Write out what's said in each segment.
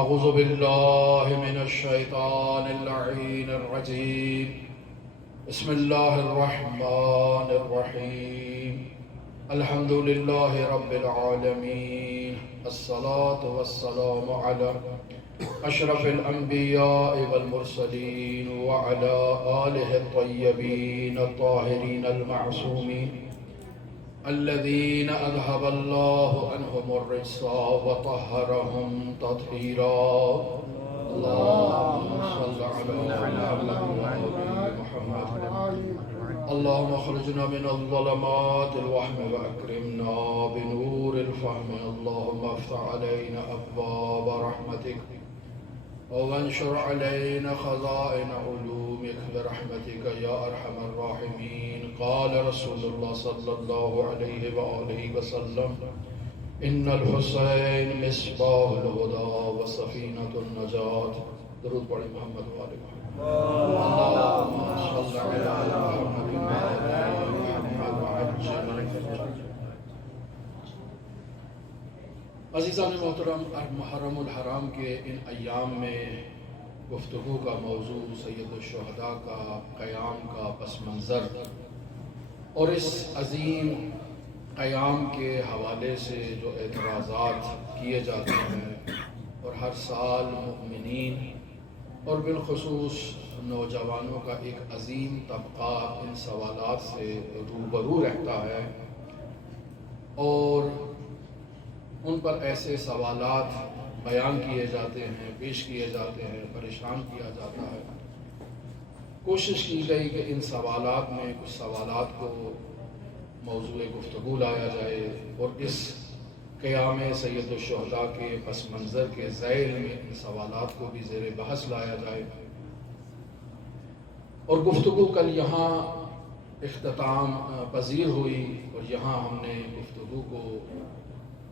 أعوذ بالله من الشيطان اللعين الرجيم. بسم الله الرحمن الرحيم. الحمد لله رب العالمين. الصلاة والسلام على أشرف الأنبياء والمرسلين وعلى آله الطيبين الطاهرين المعصومين الذين أذهب الله عنهم الرجس وطهرهم تطهيرا. اللهم صل على محمد. اللهم اخرجنا من الظلمات الوهم وأكرمنا بنور الفهم. اللهم افتح علينا أبواب رحمتك وانشر علينا خزائن علومك برحمتك يا أرحم الراحمين. قال رسول الله صلى الله عليه وآله وسلم: إن الحسين مصباح الهدى وسفينة النجاة. درود پڑھیں محمد وآل محمد. اللهم صل على محمد وآل محمد وعجل. عزیزان محترم، محرم الحرام کے ان ایام میں گفتگو کا موضوع سید الشہداء کا قیام کا پس منظر اور اس عظیم قیام کے حوالے سے جو اعتراضات کیے جاتے ہیں اور ہر سال مؤمنین اور بالخصوص نوجوانوں کا ایک عظیم طبقہ ان سوالات سے روبرو رہتا ہے اور ان پر ایسے سوالات بیان کیے جاتے ہیں، پیش کیے جاتے ہیں، پریشان کیا جاتا ہے. کوشش کی گئی کہ ان سوالات میں کچھ سوالات کو موضوع گفتگو لایا جائے اور اس قیام سید الشہداء کے پس منظر کے ذیل میں ان سوالات کو بھی زیر بحث لایا جائے. اور گفتگو کل یہاں اختتام پذیر ہوئی اور یہاں ہم نے گفتگو کو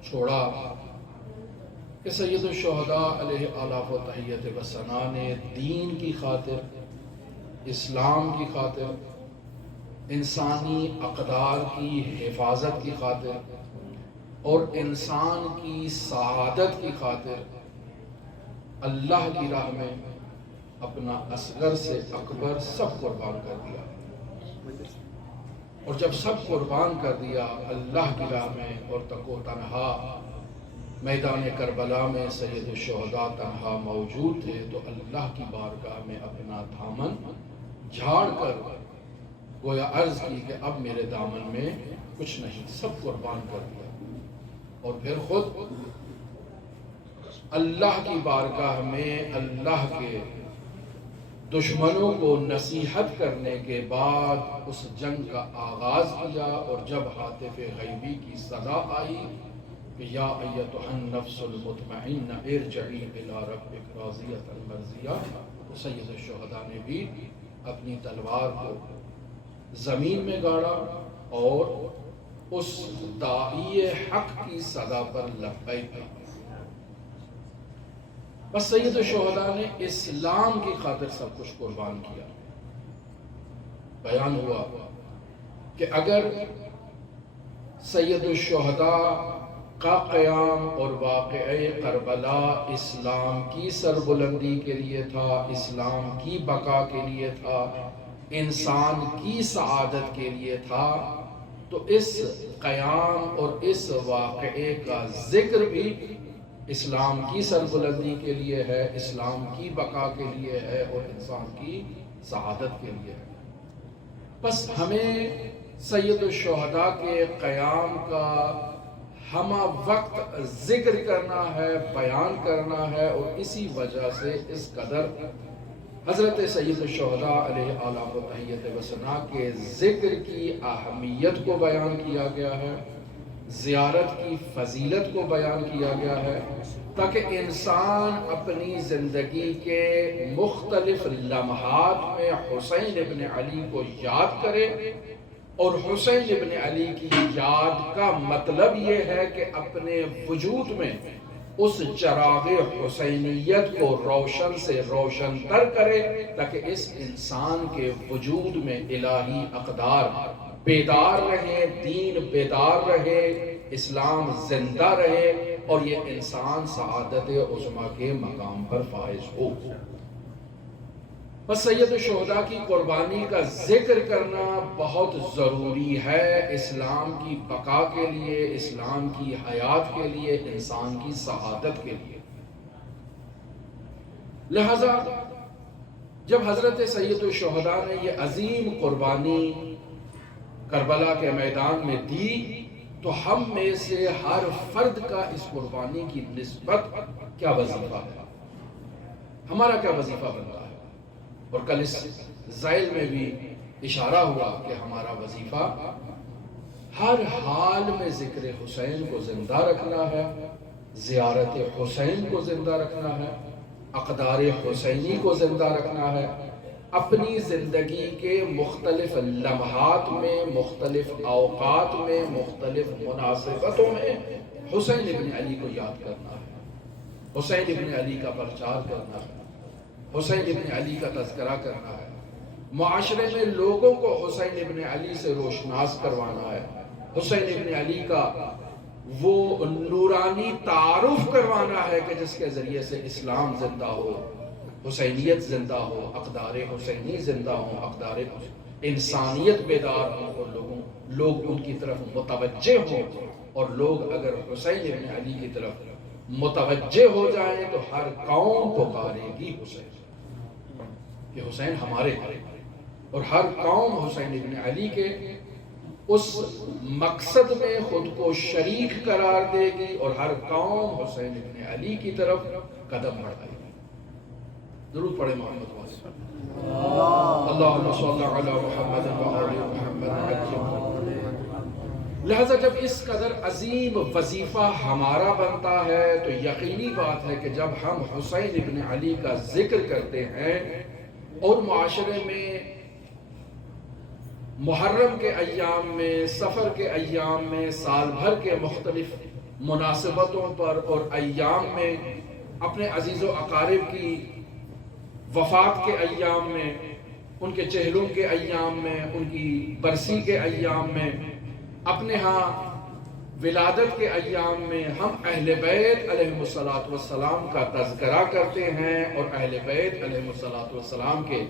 چھوڑا کہ سید الشہداء علیہ آلاف و تحیت و ثنا نے دین کی خاطر، اسلام کی خاطر، انسانی اقدار کی حفاظت کی خاطر اور انسان کی سعادت کی خاطر اللہ کی راہ میں اپنا اصغر سے اکبر سب قربان کر دیا. اور جب سب قربان کر دیا اللہ کی راہ میں اور تک و تنہا میدان کربلا میں سید الشہداء تنہا موجود تھے تو اللہ کی بارگاہ میں اپنا دامن جھاڑ کر گویا عرض کی کہ اب میرے دامن میں کچھ نہیں، سب قربان کر دیا. اور پھر خود اللہ کی بارگاہ میں اللہ کے دشمنوں کو نصیحت کرنے کے بعد اس جنگ کا آغاز کیا. اور جب ہاتف غیبی کی صدا آئی کہ یا ایتھا النفس المطمئنہ ارجعی الی ربک راضیۃ مرضیہ، تو سید الشہداء نے بھی اپنی تلوار کو زمین میں گاڑا اور اس داعی حق کی صدا پر لبیک کہا. بس سید الشہداء نے اسلام کی خاطر سب کچھ قربان کیا. بیان ہوا کہ اگر سید الشہداء کا قیام اور واقعہ کربلا اسلام کی سربلندی کے لیے تھا، اسلام کی بقا کے لیے تھا، انسان کی سعادت کے لیے تھا، تو اس قیام اور اس واقعے کا ذکر بھی اسلام کی سربلندی کے لیے ہے، اسلام کی بقا کے لیے ہے اور انسان کی سعادت کے لیے ہے. بس ہمیں سید الشہداء کے قیام کا ہمہ وقت ذکر کرنا ہے، بیان کرنا ہے، اور اسی وجہ سے اس قدر حضرت سید الشہداء علیہ آلاف و تحیت و ثنا کے ذکر کی اہمیت کو بیان کیا گیا ہے، زیارت کی فضیلت کو بیان کیا گیا ہے، تاکہ انسان اپنی زندگی کے مختلف لمحات میں حسین ابن علی کو یاد کرے. اور حسین ابن علی کی یاد کا مطلب یہ ہے کہ اپنے وجود میں اس چراغ حسینیت کو روشن سے روشن تر کرے، تاکہ اس انسان کے وجود میں الہی اقدار بیدار رہے، دین بیدار رہے، اسلام زندہ رہے اور یہ انسان سعادت عظمیٰ کے مقام پر فائز ہو۔ بس سید الشہداء کی قربانی کا ذکر کرنا بہت ضروری ہے اسلام کی بقا کے لیے، اسلام کی حیات کے لیے، انسان کی سعادت کے لیے۔ لہذا جب حضرت سید الشہداء نے یہ عظیم قربانی کربلا کے میدان میں دی تو ہم میں سے ہر فرد کا اس قربانی کی نسبت کیا وظیفہ ہے، ہمارا کیا وظیفہ بنتا ہے۔ اور کل اس ذیل میں بھی اشارہ ہوا کہ ہمارا وظیفہ ہر حال میں ذکر حسین کو زندہ رکھنا ہے، زیارت حسین کو زندہ رکھنا ہے، اقدار حسینی کو زندہ رکھنا ہے، اپنی زندگی کے مختلف لمحات میں، مختلف اوقات میں، مختلف مناسبتوں میں حسین ابن علی کو یاد کرنا ہے، حسین ابن علی کا پرچار کرنا ہے، حسین ابن علی کا تذکرہ کرنا ہے، معاشرے میں لوگوں کو حسین ابن علی سے روشناس کروانا ہے، حسین ابن علی کا وہ نورانی تعارف کروانا ہے کہ جس کے ذریعے سے اسلام زندہ ہو، حسینیت زندہ ہو، اقدار حسینی زندہ ہوں، اقدار انسانیت بیدار ہوں، اور لوگ ان کی طرف متوجہ ہوں، اور لوگ اگر حسین ابن علی کی طرف متوجہ ہو جائیں تو ہر قوم پکارے گی حسین، کہ حسین ہمارے ہیں، اور ہر قوم حسین ابن علی کے اس مقصد میں خود کو شریک قرار دے گی، اور ہر قوم حسین ابن علی کی طرف قدم بڑھائے گی۔ ضرور پڑھیں محمد واسف اللہم صلی علی محمد وآل محمد۔ لہذا جب اس قدر عظیم وظیفہ ہمارا بنتا ہے تو یقینی بات ہے کہ جب ہم حسین ابن علی کا ذکر کرتے ہیں اور معاشرے میں محرم کے ایام میں، سفر کے ایام میں، سال بھر کے مختلف مناسبتوں پر اور ایام میں، اپنے عزیز و اقارب کی وفات کے ایام میں، ان کے چہلوں کے ایام میں، ان کی برسی کے ایام میں، اپنے ہاں ولادت کے ایام میں ہم اہل بیت علیہ السلام کا تذکرہ کرتے ہیں اور اہل بیت علیہ السلام کے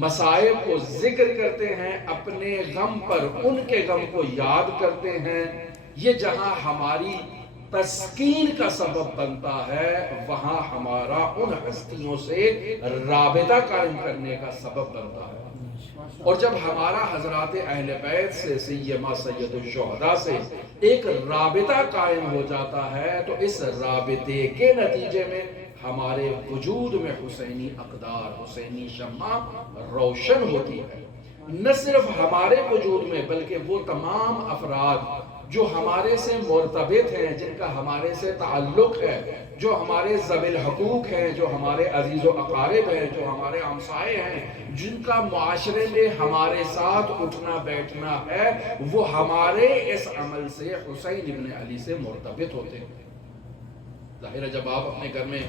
مصائب کو ذکر کرتے ہیں، اپنے غم پر ان کے غم کو یاد کرتے ہیں۔ یہ جہاں ہماری تسکین کا سبب بنتا ہے وہاں ہمارا ان ہستیوں سے رابطہ قائم کرنے کا سبب بنتا ہے، اور جب ہمارا حضرات اہل بیت سے، سیما سید الشہداء سے ایک رابطہ قائم ہو جاتا ہے تو اس رابطے کے نتیجے میں ہمارے وجود میں حسینی اقدار، حسینی شمع روشن ہوتی ہے۔ نہ صرف ہمارے وجود میں بلکہ وہ تمام افراد جو ہمارے سے مرتبط ہیں، جن کا ہمارے سے تعلق ہے، جو ہمارے ذوی الحقوق ہیں، جو ہمارے عزیز و اقارب ہیں، جو ہمارے ہمسائے ہیں، جن کا معاشرے میں ہمارے ساتھ اٹھنا بیٹھنا ہے، وہ ہمارے اس عمل سے حسین ابن علی سے مرتبط ہوتے ہیں۔ ظاہر ہے جب آپ اپنے گھر میں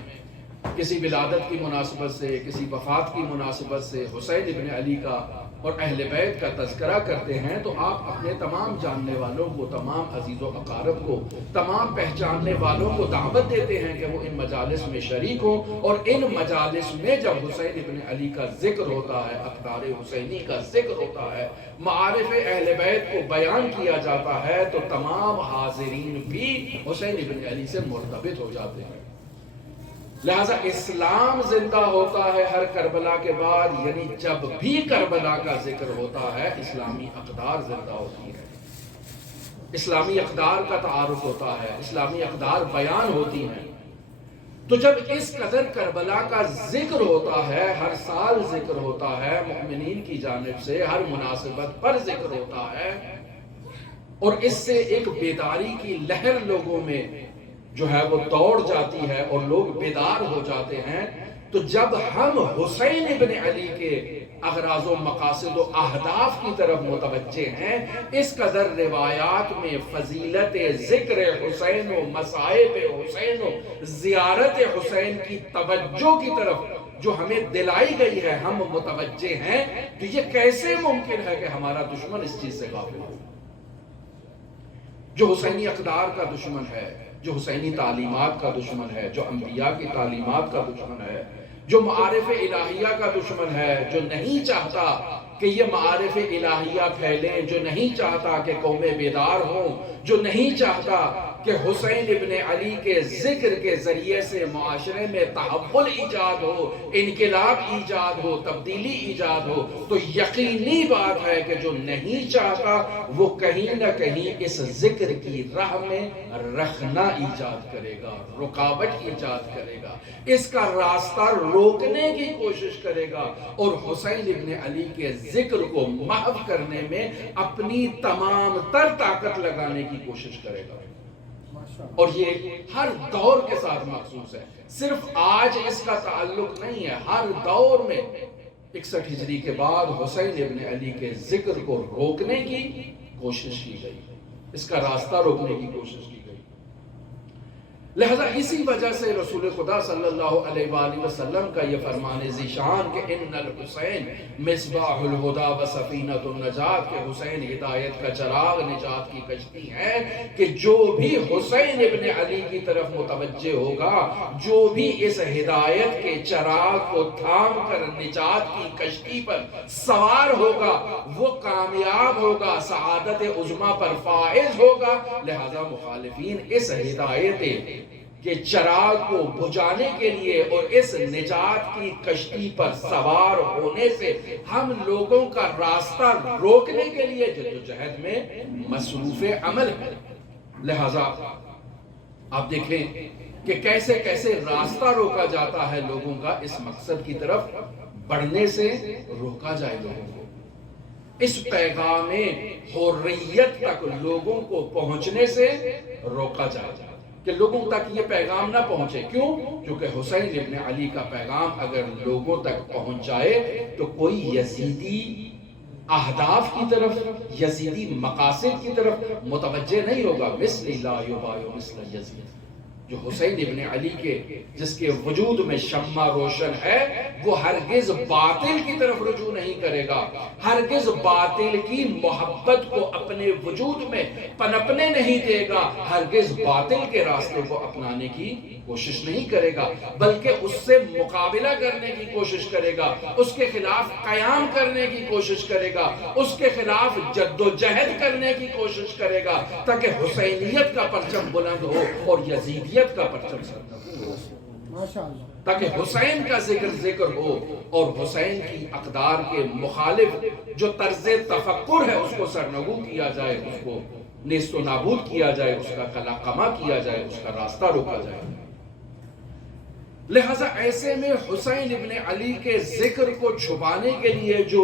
کسی ولادت کی مناسبت سے، کسی وفات کی مناسبت سے حسین ابن علی کا اور اہل بیت کا تذکرہ کرتے ہیں تو آپ اپنے تمام جاننے والوں کو، تمام عزیز و اقارب کو، تمام پہچاننے والوں کو دعوت دیتے ہیں کہ وہ ان مجالس میں شریک ہوں، اور ان مجالس میں جب حسین ابن علی کا ذکر ہوتا ہے، اقدار حسینی کا ذکر ہوتا ہے، معارف اہل بیت کو بیان کیا جاتا ہے تو تمام حاضرین بھی حسین ابن علی سے مرتبط ہو جاتے ہیں۔ لہذا اسلام زندہ ہوتا ہے ہر کربلا کے بعد، یعنی جب بھی کربلا کا ذکر ہوتا ہے اسلامی اقدار زندہ ہوتی ہے، اسلامی اقدار کا تعارف ہوتا ہے، اسلامی اقدار بیان ہوتی ہیں۔ تو جب اس قدر کربلا کا ذکر ہوتا ہے، ہر سال ذکر ہوتا ہے، مومنین کی جانب سے ہر مناسبت پر ذکر ہوتا ہے، اور اس سے ایک بیداری کی لہر لوگوں میں جو ہے وہ دوڑ جاتی ہے اور لوگ بیدار ہو جاتے ہیں، تو جب ہم حسین ابن علی کے اغراض و مقاصد و اہداف کی طرف متوجہ ہیں، اس قدر روایات میں فضیلت ذکر حسین و مصائب حسین و زیارت حسین کی توجہ کی طرف جو ہمیں دلائی گئی ہے، ہم متوجہ ہیں، تو یہ کیسے ممکن ہے کہ ہمارا دشمن اس چیز سے غافل ہو؟ جو حسینی اقدار کا دشمن ہے، جو حسینی تعلیمات کا دشمن ہے، جو انبیاء کی تعلیمات کا دشمن ہے، جو معارف الہیہ کا دشمن ہے، جو نہیں چاہتا کہ یہ معارف الہیہ پھیلیں، جو نہیں چاہتا کہ قومیں بیدار ہوں، جو نہیں چاہتا کہ حسین ابن علی کے ذکر کے ذریعے سے معاشرے میں تحول ایجاد ہو، انقلاب ایجاد ہو، تبدیلی ایجاد ہو، تو یقینی بات ہے کہ جو نہیں چاہتا وہ کہیں نہ کہیں اس ذکر کی راہ میں رخنا ایجاد کرے گا، رکاوٹ ایجاد کرے گا، اس کا راستہ روکنے کی کوشش کرے گا، اور حسین ابن علی کے ذکر کو محو کرنے میں اپنی تمام تر طاقت لگانے کی کوشش کرے گا۔ اور یہ ہر دور کے ساتھ مخصوص ہے، صرف آج اس کا تعلق نہیں ہے، ہر دور میں 61 ہجری کے بعد حسین ابن علی کے ذکر کو روکنے کی کوشش کی گئی، اس کا راستہ روکنے کی کوشش کی گئی۔ لہذا اسی وجہ سے رسول خدا صلی اللہ علیہ وآلہ وسلم کا یہ فرمان ذیشان کہ ان الحسین مصباح الہدا و سفینۃ النجات، کہ حسین ہدایت کا چراغ، نجات کی کشتی ہے، کہ جو بھی حسین ابن علی کی طرف متوجہ ہوگا، جو بھی اس ہدایت کے چراغ کو تھام کر نجات کی کشتی پر سوار ہوگا، وہ کامیاب ہوگا، سعادت عظمیٰ پر فائز ہوگا۔ لہذا مخالفین اس ہدایت کہ چراغ کو بجھانے کے لیے اور اس نجات کی کشتی پر سوار ہونے سے ہم لوگوں کا راستہ روکنے کے لیے جدوجہد میں مصروف عمل ہے۔ لہذا آپ دیکھیں کہ کیسے کیسے راستہ روکا جاتا ہے لوگوں کا، اس مقصد کی طرف بڑھنے سے روکا جائے لوگوں کو، اس پیغام حریت تک لوگوں کو پہنچنے سے روکا جائے کہ لوگوں تک یہ پیغام نہ پہنچے۔ کیوں؟ کیونکہ حسین ابن علی کا پیغام اگر لوگوں تک پہنچ جائے تو کوئی یزیدی اہداف کی طرف، یزیدی مقاصد کی طرف متوجہ نہیں ہوگا۔ مثل لا یبایع مثل یزید، جو حسین ابن علی کے جس کے وجود میں شمع روشن ہے، وہ ہرگز باطل کی طرف رجوع نہیں کرے گا، ہرگز باطل کی محبت کو اپنے وجود میں پنپنے نہیں دے گا، ہرگز باطل کے راستے کو اپنانے کی کوشش نہیں کرے گا، بلکہ اس سے مقابلہ کرنے کی کوشش کرے گا، اس کے خلاف قیام کرنے کی کوشش کرے گا، اس کے خلاف جد و جہد کرنے کی کوشش کرے گا، تاکہ حسینیت کا پرچم بلند ہو اور یزیدیت کا پرچم سرنگو ہو، تاکہ حسین کا ذکر ہو اور حسین کی اقدار کے مخالف جو طرز تفکر ہے اس کو سرنگو کیا جائے، اس کو نیست و نابود کیا جائے، اس کا قلقمہ کیا جائے، اس کا راستہ روکا جائے۔ لہذا ایسے میں حسین ابن علی کے ذکر کو چھپانے کے لیے جو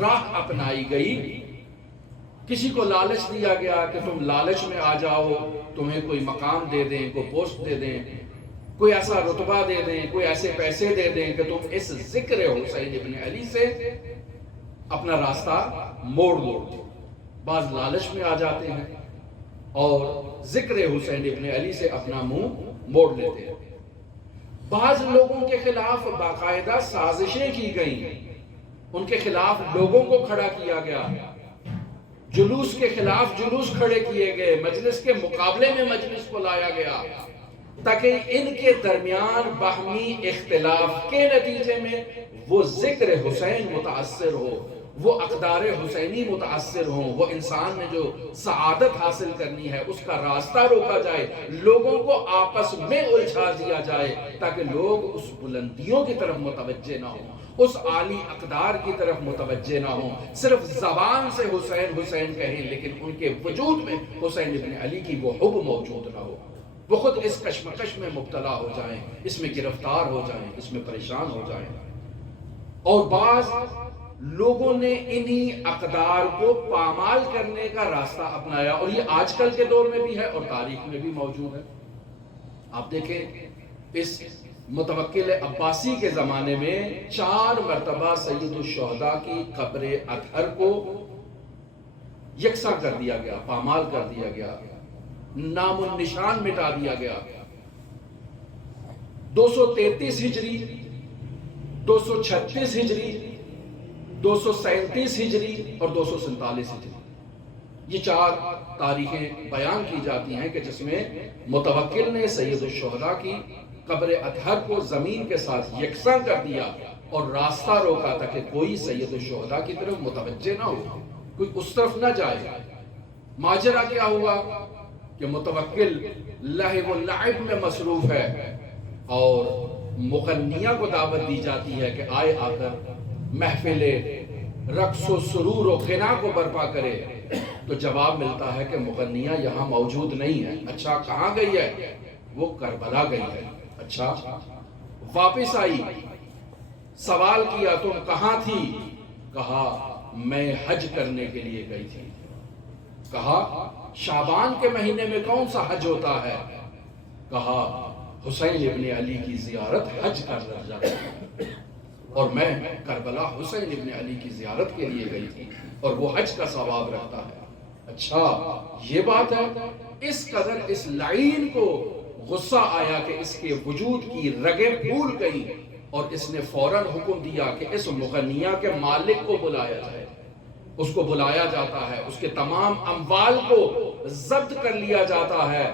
راہ اپنائی گئی، کسی کو لالچ دیا گیا کہ تم لالچ میں آ جاؤ، تمہیں کوئی مقام دے دیں، کوئی پوسٹ دے دیں، کوئی ایسا رتبہ دے دیں، کوئی ایسے پیسے دے دیں کہ تم اس ذکر حسین ابن علی سے اپنا راستہ موڑ دو۔ بعض لالچ میں آ جاتے ہیں اور ذکر حسین ابن علی سے اپنا منہ موڑ لیتے ہیں۔ بعض لوگوں کے خلاف باقاعدہ سازشیں کی گئیں، ان کے خلاف لوگوں کو کھڑا کیا گیا، جلوس کے خلاف جلوس کھڑے کیے گئے، مجلس کے مقابلے میں مجلس کو لایا گیا، تاکہ ان کے درمیان باہمی اختلاف کے نتیجے میں وہ ذکر حسین متاثر ہو، وہ اقدار حسینی متاثر ہوں، وہ انسان نے جو سعادت حاصل کرنی ہے اس کا راستہ روکا جائے، لوگوں کو آپس میں الجھا دیا جائے، تاکہ لوگ اس بلندیوں کی طرف متوجہ نہ ہوں، اس عالی اقدار کی طرف متوجہ نہ ہوں، صرف زبان سے حسین حسین کہیں لیکن ان کے وجود میں حسین ابن علی کی وہ حب موجود نہ ہو، وہ خود اس کشمکش میں مبتلا ہو جائیں، اس میں گرفتار ہو جائیں، اس میں پریشان ہو جائیں۔ اور بعض لوگوں نے انہی اقدار کو پامال کرنے کا راستہ اپنایا، اور یہ آج کل کے دور میں بھی ہے اور تاریخ میں بھی موجود ہے۔ آپ دیکھیں اس متوکل عباسی کے زمانے میں 4 مرتبہ سید الشہداء کی قبر اطہر کو یکساں کر دیا گیا، پامال کر دیا گیا، نام النشان مٹا دیا گیا۔ 233 ہجری، 236 ہجری، 237 ہجری اور 247 ہجری، یہ 4 تاریخیں بیان کی جاتی ہیں کہ جس میں متوکل نے سید الشہداء کی قبر اطہر کو زمین کے ساتھ یکساں کر دیا اور راستہ روکا تھا کہ کوئی سید الشہداء کی طرف متوجہ نہ ہو، کوئی اس طرف نہ جائے۔ ماجرا کیا ہوا کہ متوکل لہو و لعب میں مصروف ہے اور مغنیہ کو دعوت دی جاتی ہے کہ آئے آ کر محفل رقص و سرور و غنا کو برپا کرے، تو جواب ملتا ہے کہ مغنیہ یہاں موجود نہیں ہے۔ اچھا کہاں گئی ہے؟ وہ کربلا گئی ہے۔ اچھا واپس آئی، سوال کیا تم کہاں تھی؟ کہا میں حج کرنے کے لیے گئی تھی۔ کہا شعبان کے مہینے میں کون سا حج ہوتا ہے؟ کہا حسین ابن علی کی زیارت حج کا درجہ ہے، اور میں کربلا حسین ابن علی کی زیارت کے لیے گئی تھی اور وہ حج کا ثواب رکھتا ہے۔ اچھا یہ بات ہے۔ اس قدر اس لعین کو غصہ آیا کہ اس کے وجود کی رگیں پھول گئی اور اس نے فوراً حکم دیا کہ اس مغنیہ کے مالک کو بلایا جائے۔ اس کو بلایا جاتا ہے، اس کے تمام اموال کو ضبط کر لیا جاتا ہے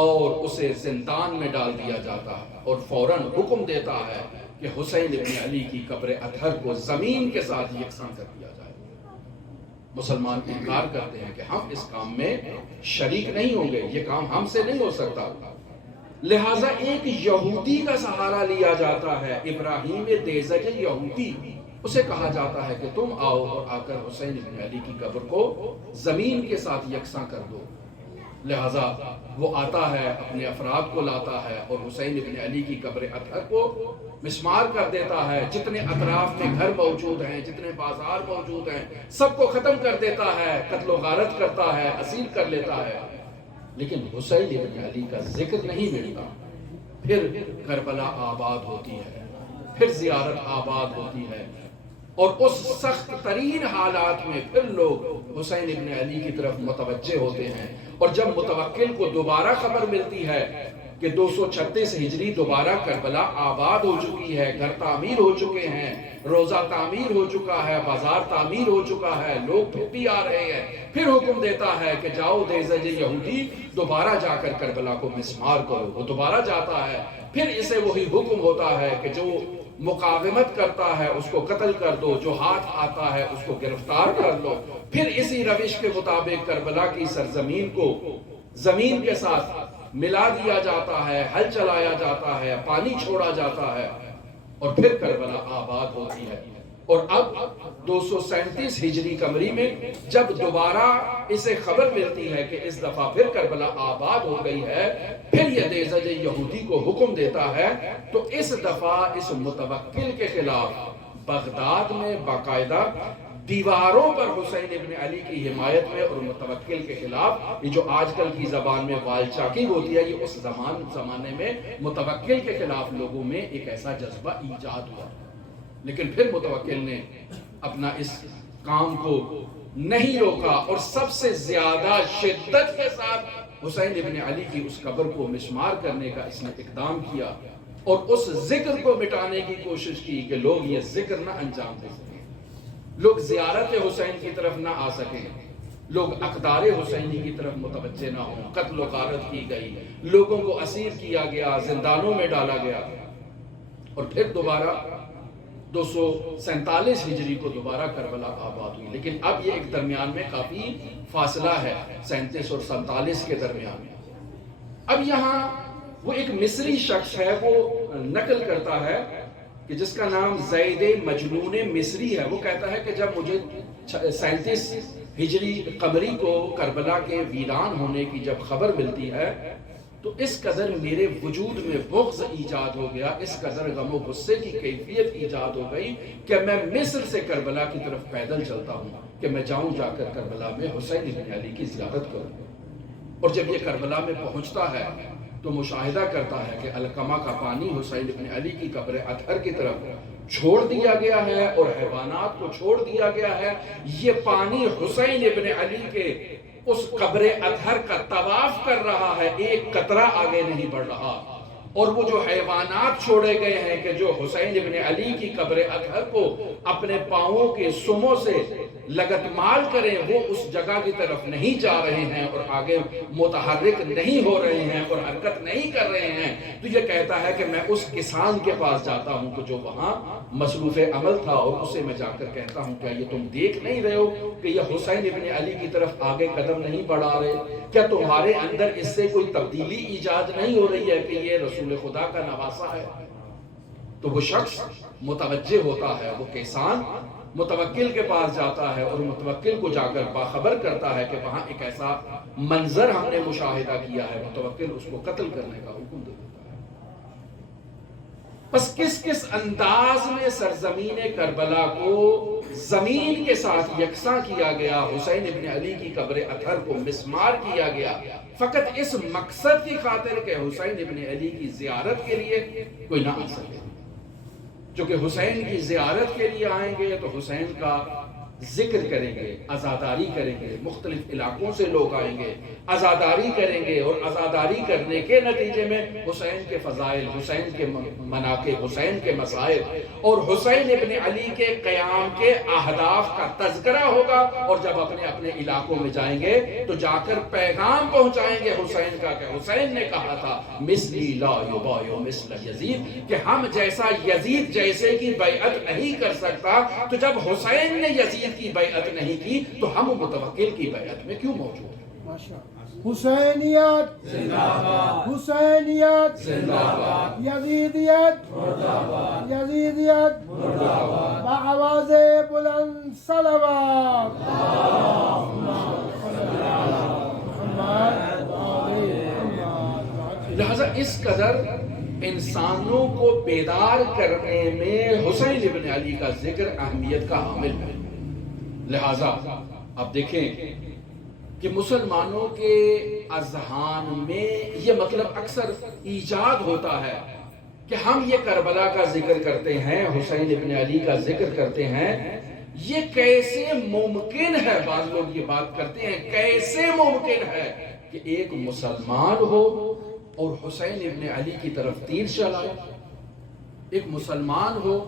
اور اسے زندان میں ڈال دیا جاتا ہے، اور فوراً حکم دیتا ہے کہ حسین ابن علی کی قبر اطہر کو زمین کے ساتھ یکساں کر دیا جائے۔ مسلمان انکار کرتے ہیں کہ ہم اس کام میں شریک نہیں ہوں گے، یہ کام ہم سے نہیں ہو سکتا۔ لہٰذا ایک یہودی کا سہارا لیا جاتا ہے، ابراہیم دیزج یہودی، اسے کہا جاتا ہے کہ تم آؤ اور آ کر حسین ابن علی کی قبر کو زمین کے ساتھ یکساں کر دو۔ لہٰذا وہ آتا ہے، اپنے افراد کو لاتا ہے اور حسین ابن علی کی قبر اطہر کو مسمار کر دیتا ہے۔ جتنے اطراف میں گھر موجود ہیں، جتنے بازار موجود ہیں، سب کو ختم کر دیتا ہے، قتل و غارت کرتا ہے، اسیر کر لیتا ہے، لیکن حسین ابن علی کا ذکر نہیں ملتا۔ پھر کربلا آباد ہوتی ہے، پھر زیارت آباد ہوتی ہے، اور اس سخت ترین حالات میں پھر لوگ حسین ابن علی کی طرف متوجہ ہوتے ہیں۔ اور جب متوکل کو دوبارہ خبر ملتی ہے کہ 236 ہجری دوبارہ کربلا آباد ہو چکی ہے، گھر تعمیر ہو چکے ہیں، روزہ تعمیر ہو چکا ہے، بازار تعمیر ہو چکا ہے، لوگ پھر بھی آ رہے ہیں، پھر حکم دیتا ہے کہ جاؤ دیزج یہودی دوبارہ جا کر کربلا کو مسمار کرو۔ وہ دوبارہ جاتا ہے، پھر اسے وہی حکم ہوتا ہے کہ جو مقاومت کرتا ہے اس کو قتل کر دو، جو ہاتھ آتا ہے اس کو گرفتار کر لو۔ پھر اسی روش کے مطابق کربلا کی سرزمین کو زمین کے ساتھ ملا دیا جاتا ہے، ہل چلایا جاتا ہے، پانی چھوڑا جاتا ہے، اور پھر کربلا آباد ہوتی ہے۔ اور اب 237 ہجری قمری میں جب دوبارہ اسے خبر ملتی ہے کہ اس دفعہ پھر کربلا آباد ہو گئی ہے، پھر یہ دیزج یہودی کو حکم دیتا ہے، تو اس دفعہ اس متوکل کے خلاف بغداد میں باقاعدہ دیواروں پر حسین ابن علی کی حمایت میں اور متوکل کے خلاف، یہ جو آج کل کی زبان میں وال چاکی ہوتی ہے، یہ اس زمانے میں متوکل کے خلاف لوگوں میں ایک ایسا جذبہ ایجاد ہوا۔ لیکن پھر متوکل نے اپنا اس کام کو نہیں روکا اور سب سے زیادہ شدت کے ساتھ حسین ابن علی کی اس قبر کو مسمار کرنے کا اس نے اقدام کیا اور اس ذکر کو مٹانے کی کوشش کی کہ لوگ یہ ذکر نہ انجام دے سکیں، لوگ زیارت حسین کی طرف نہ آ سکیں، لوگ اقدار حسینی کی طرف متوجہ نہ ہوں۔ قتل و غارت کی گئی، لوگوں کو اسیر کیا گیا، زندانوں میں ڈالا گیا، اور پھر دوبارہ 247 ہجری کو دوبارہ کربلا آباد ہوئی۔ لیکن اب یہ ایک درمیان میں کافی فاصلہ ہے، 37 اور 47 کے درمیان میں۔ اب یہاں وہ ایک مصری شخص ہے، وہ نقل کرتا ہے کہ جس کا نام زید مجنون مصری ہے۔ وہ کہتا ہے کہ جب مجھے 37 ہجری قمری کو کربلا کے ویران ہونے کی جب خبر ملتی ہے تو اس قدر میرے وجود میں بغض ایجاد ہو گیا، اس قدر غم و غصے کی کیفیت ایجاد ہو گئی کہ میں مصر سے کربلا کی طرف پیدل چلتا ہوں کہ میں جاؤں جا کر کربلا میں حسین ابن علی کی زیارت کروں۔ اور جب یہ کربلا میں پہنچتا ہے تو مشاہدہ کرتا ہے کہ القمہ کا پانی حسین ابن علی کی قبر اطہر کی طرف چھوڑ دیا گیا ہے اور حیوانات کو چھوڑ دیا گیا ہے۔ یہ پانی حسین ابن علی کے اس قبر اطہر کا طواف کر رہا ہے، ایک قطرہ آگے نہیں بڑھ رہا۔ اور وہ جو حیوانات چھوڑے گئے ہیں کہ جو حسین ابن علی کی قبر اطہر کو اپنے پاؤں کے سموں سے لگتمال کریں، وہ اس جگہ کی طرف نہیں جا رہے ہیں اور آگے متحرک نہیں ہو رہے ہیں اور حرکت نہیں کر رہے ہیں، تو یہ کہتا ہے کہ میں اس کسان کے پاس جاتا ہوں کہ جو وہاں مصروف عمل تھا، اور اسے میں جا کر کہتا ہوں کیا یہ تم دیکھ نہیں رہے ہو کہ یہ حسین ابن علی کی طرف آگے قدم نہیں بڑھا رہے؟ کیا تمہارے اندر اس سے کوئی تبدیلی ایجاد نہیں ہو رہی ہے کہ یہ رسول خدا کا نواسہ ہے؟ تو وہ شخص متوجہ ہوتا ہے، وہ کسان متوکل کے پاس جاتا ہے اور متوکل کو جا کر باخبر کرتا ہے کہ وہاں ایک ایسا منظر ہم نے مشاہدہ کیا ہے۔ متوکل اس کو قتل کرنے کا حکم دے دیتا ہے۔ بس کس کس انداز میں سرزمین کربلا کو زمین کے ساتھ یکساں کیا گیا، حسین ابن علی کی قبر اطہر کو مسمار کیا گیا، فقط اس مقصد کی خاطر کہ حسین ابن علی کی زیارت کے لیے کوئی نہ آ سکے۔ جو کہ حسین کی زیارت کے لیے آئیں گے تو حسین کا ذکر کریں گے، عزاداری کریں گے، مختلف علاقوں سے لوگ آئیں گے، عزاداری کریں گے، اور عزاداری کرنے کے نتیجے میں حسین کے فضائل، حسین کے مناقب، حسین کے مسائل اور حسین ابن علی کے قیام کے اہداف کا تذکرہ ہوگا، اور جب اپنے اپنے علاقوں میں جائیں گے تو جا کر پیغام پہنچائیں گے حسین کا کہ حسین نے کہا تھا مثلی لا یبایع مثل یزید، کہ ہم جیسا یزید جیسے کی بیعت نہیں کر سکتا، تو جب حسین نے یزید کی بیعت نہیں کی تو ہم متوکل کی بیعت میں کیوں موجود ہیں؟ حسینیت زندہ باد، حسینیت زندہ باد، یزیدیت مردہ باد، یزیدیت مردہ باد، بآواز بلند صلوات۔ لہذا اس قدر انسانوں کو بیدار کرنے میں حسین ابن علی کا ذکر اہمیت کا حامل ہے۔ لہذا اب دیکھیں کہ مسلمانوں کے اذہان میں یہ مطلب اکثر ایجاد ہوتا ہے کہ ہم یہ کربلا کا ذکر کرتے ہیں، حسین ابن علی کا ذکر کرتے ہیں، یہ کیسے ممکن ہے؟ بعض لوگ یہ بات کرتے ہیں کیسے ممکن ہے کہ ایک مسلمان ہو اور حسین ابن علی کی طرف تیر چلائے، ایک مسلمان ہو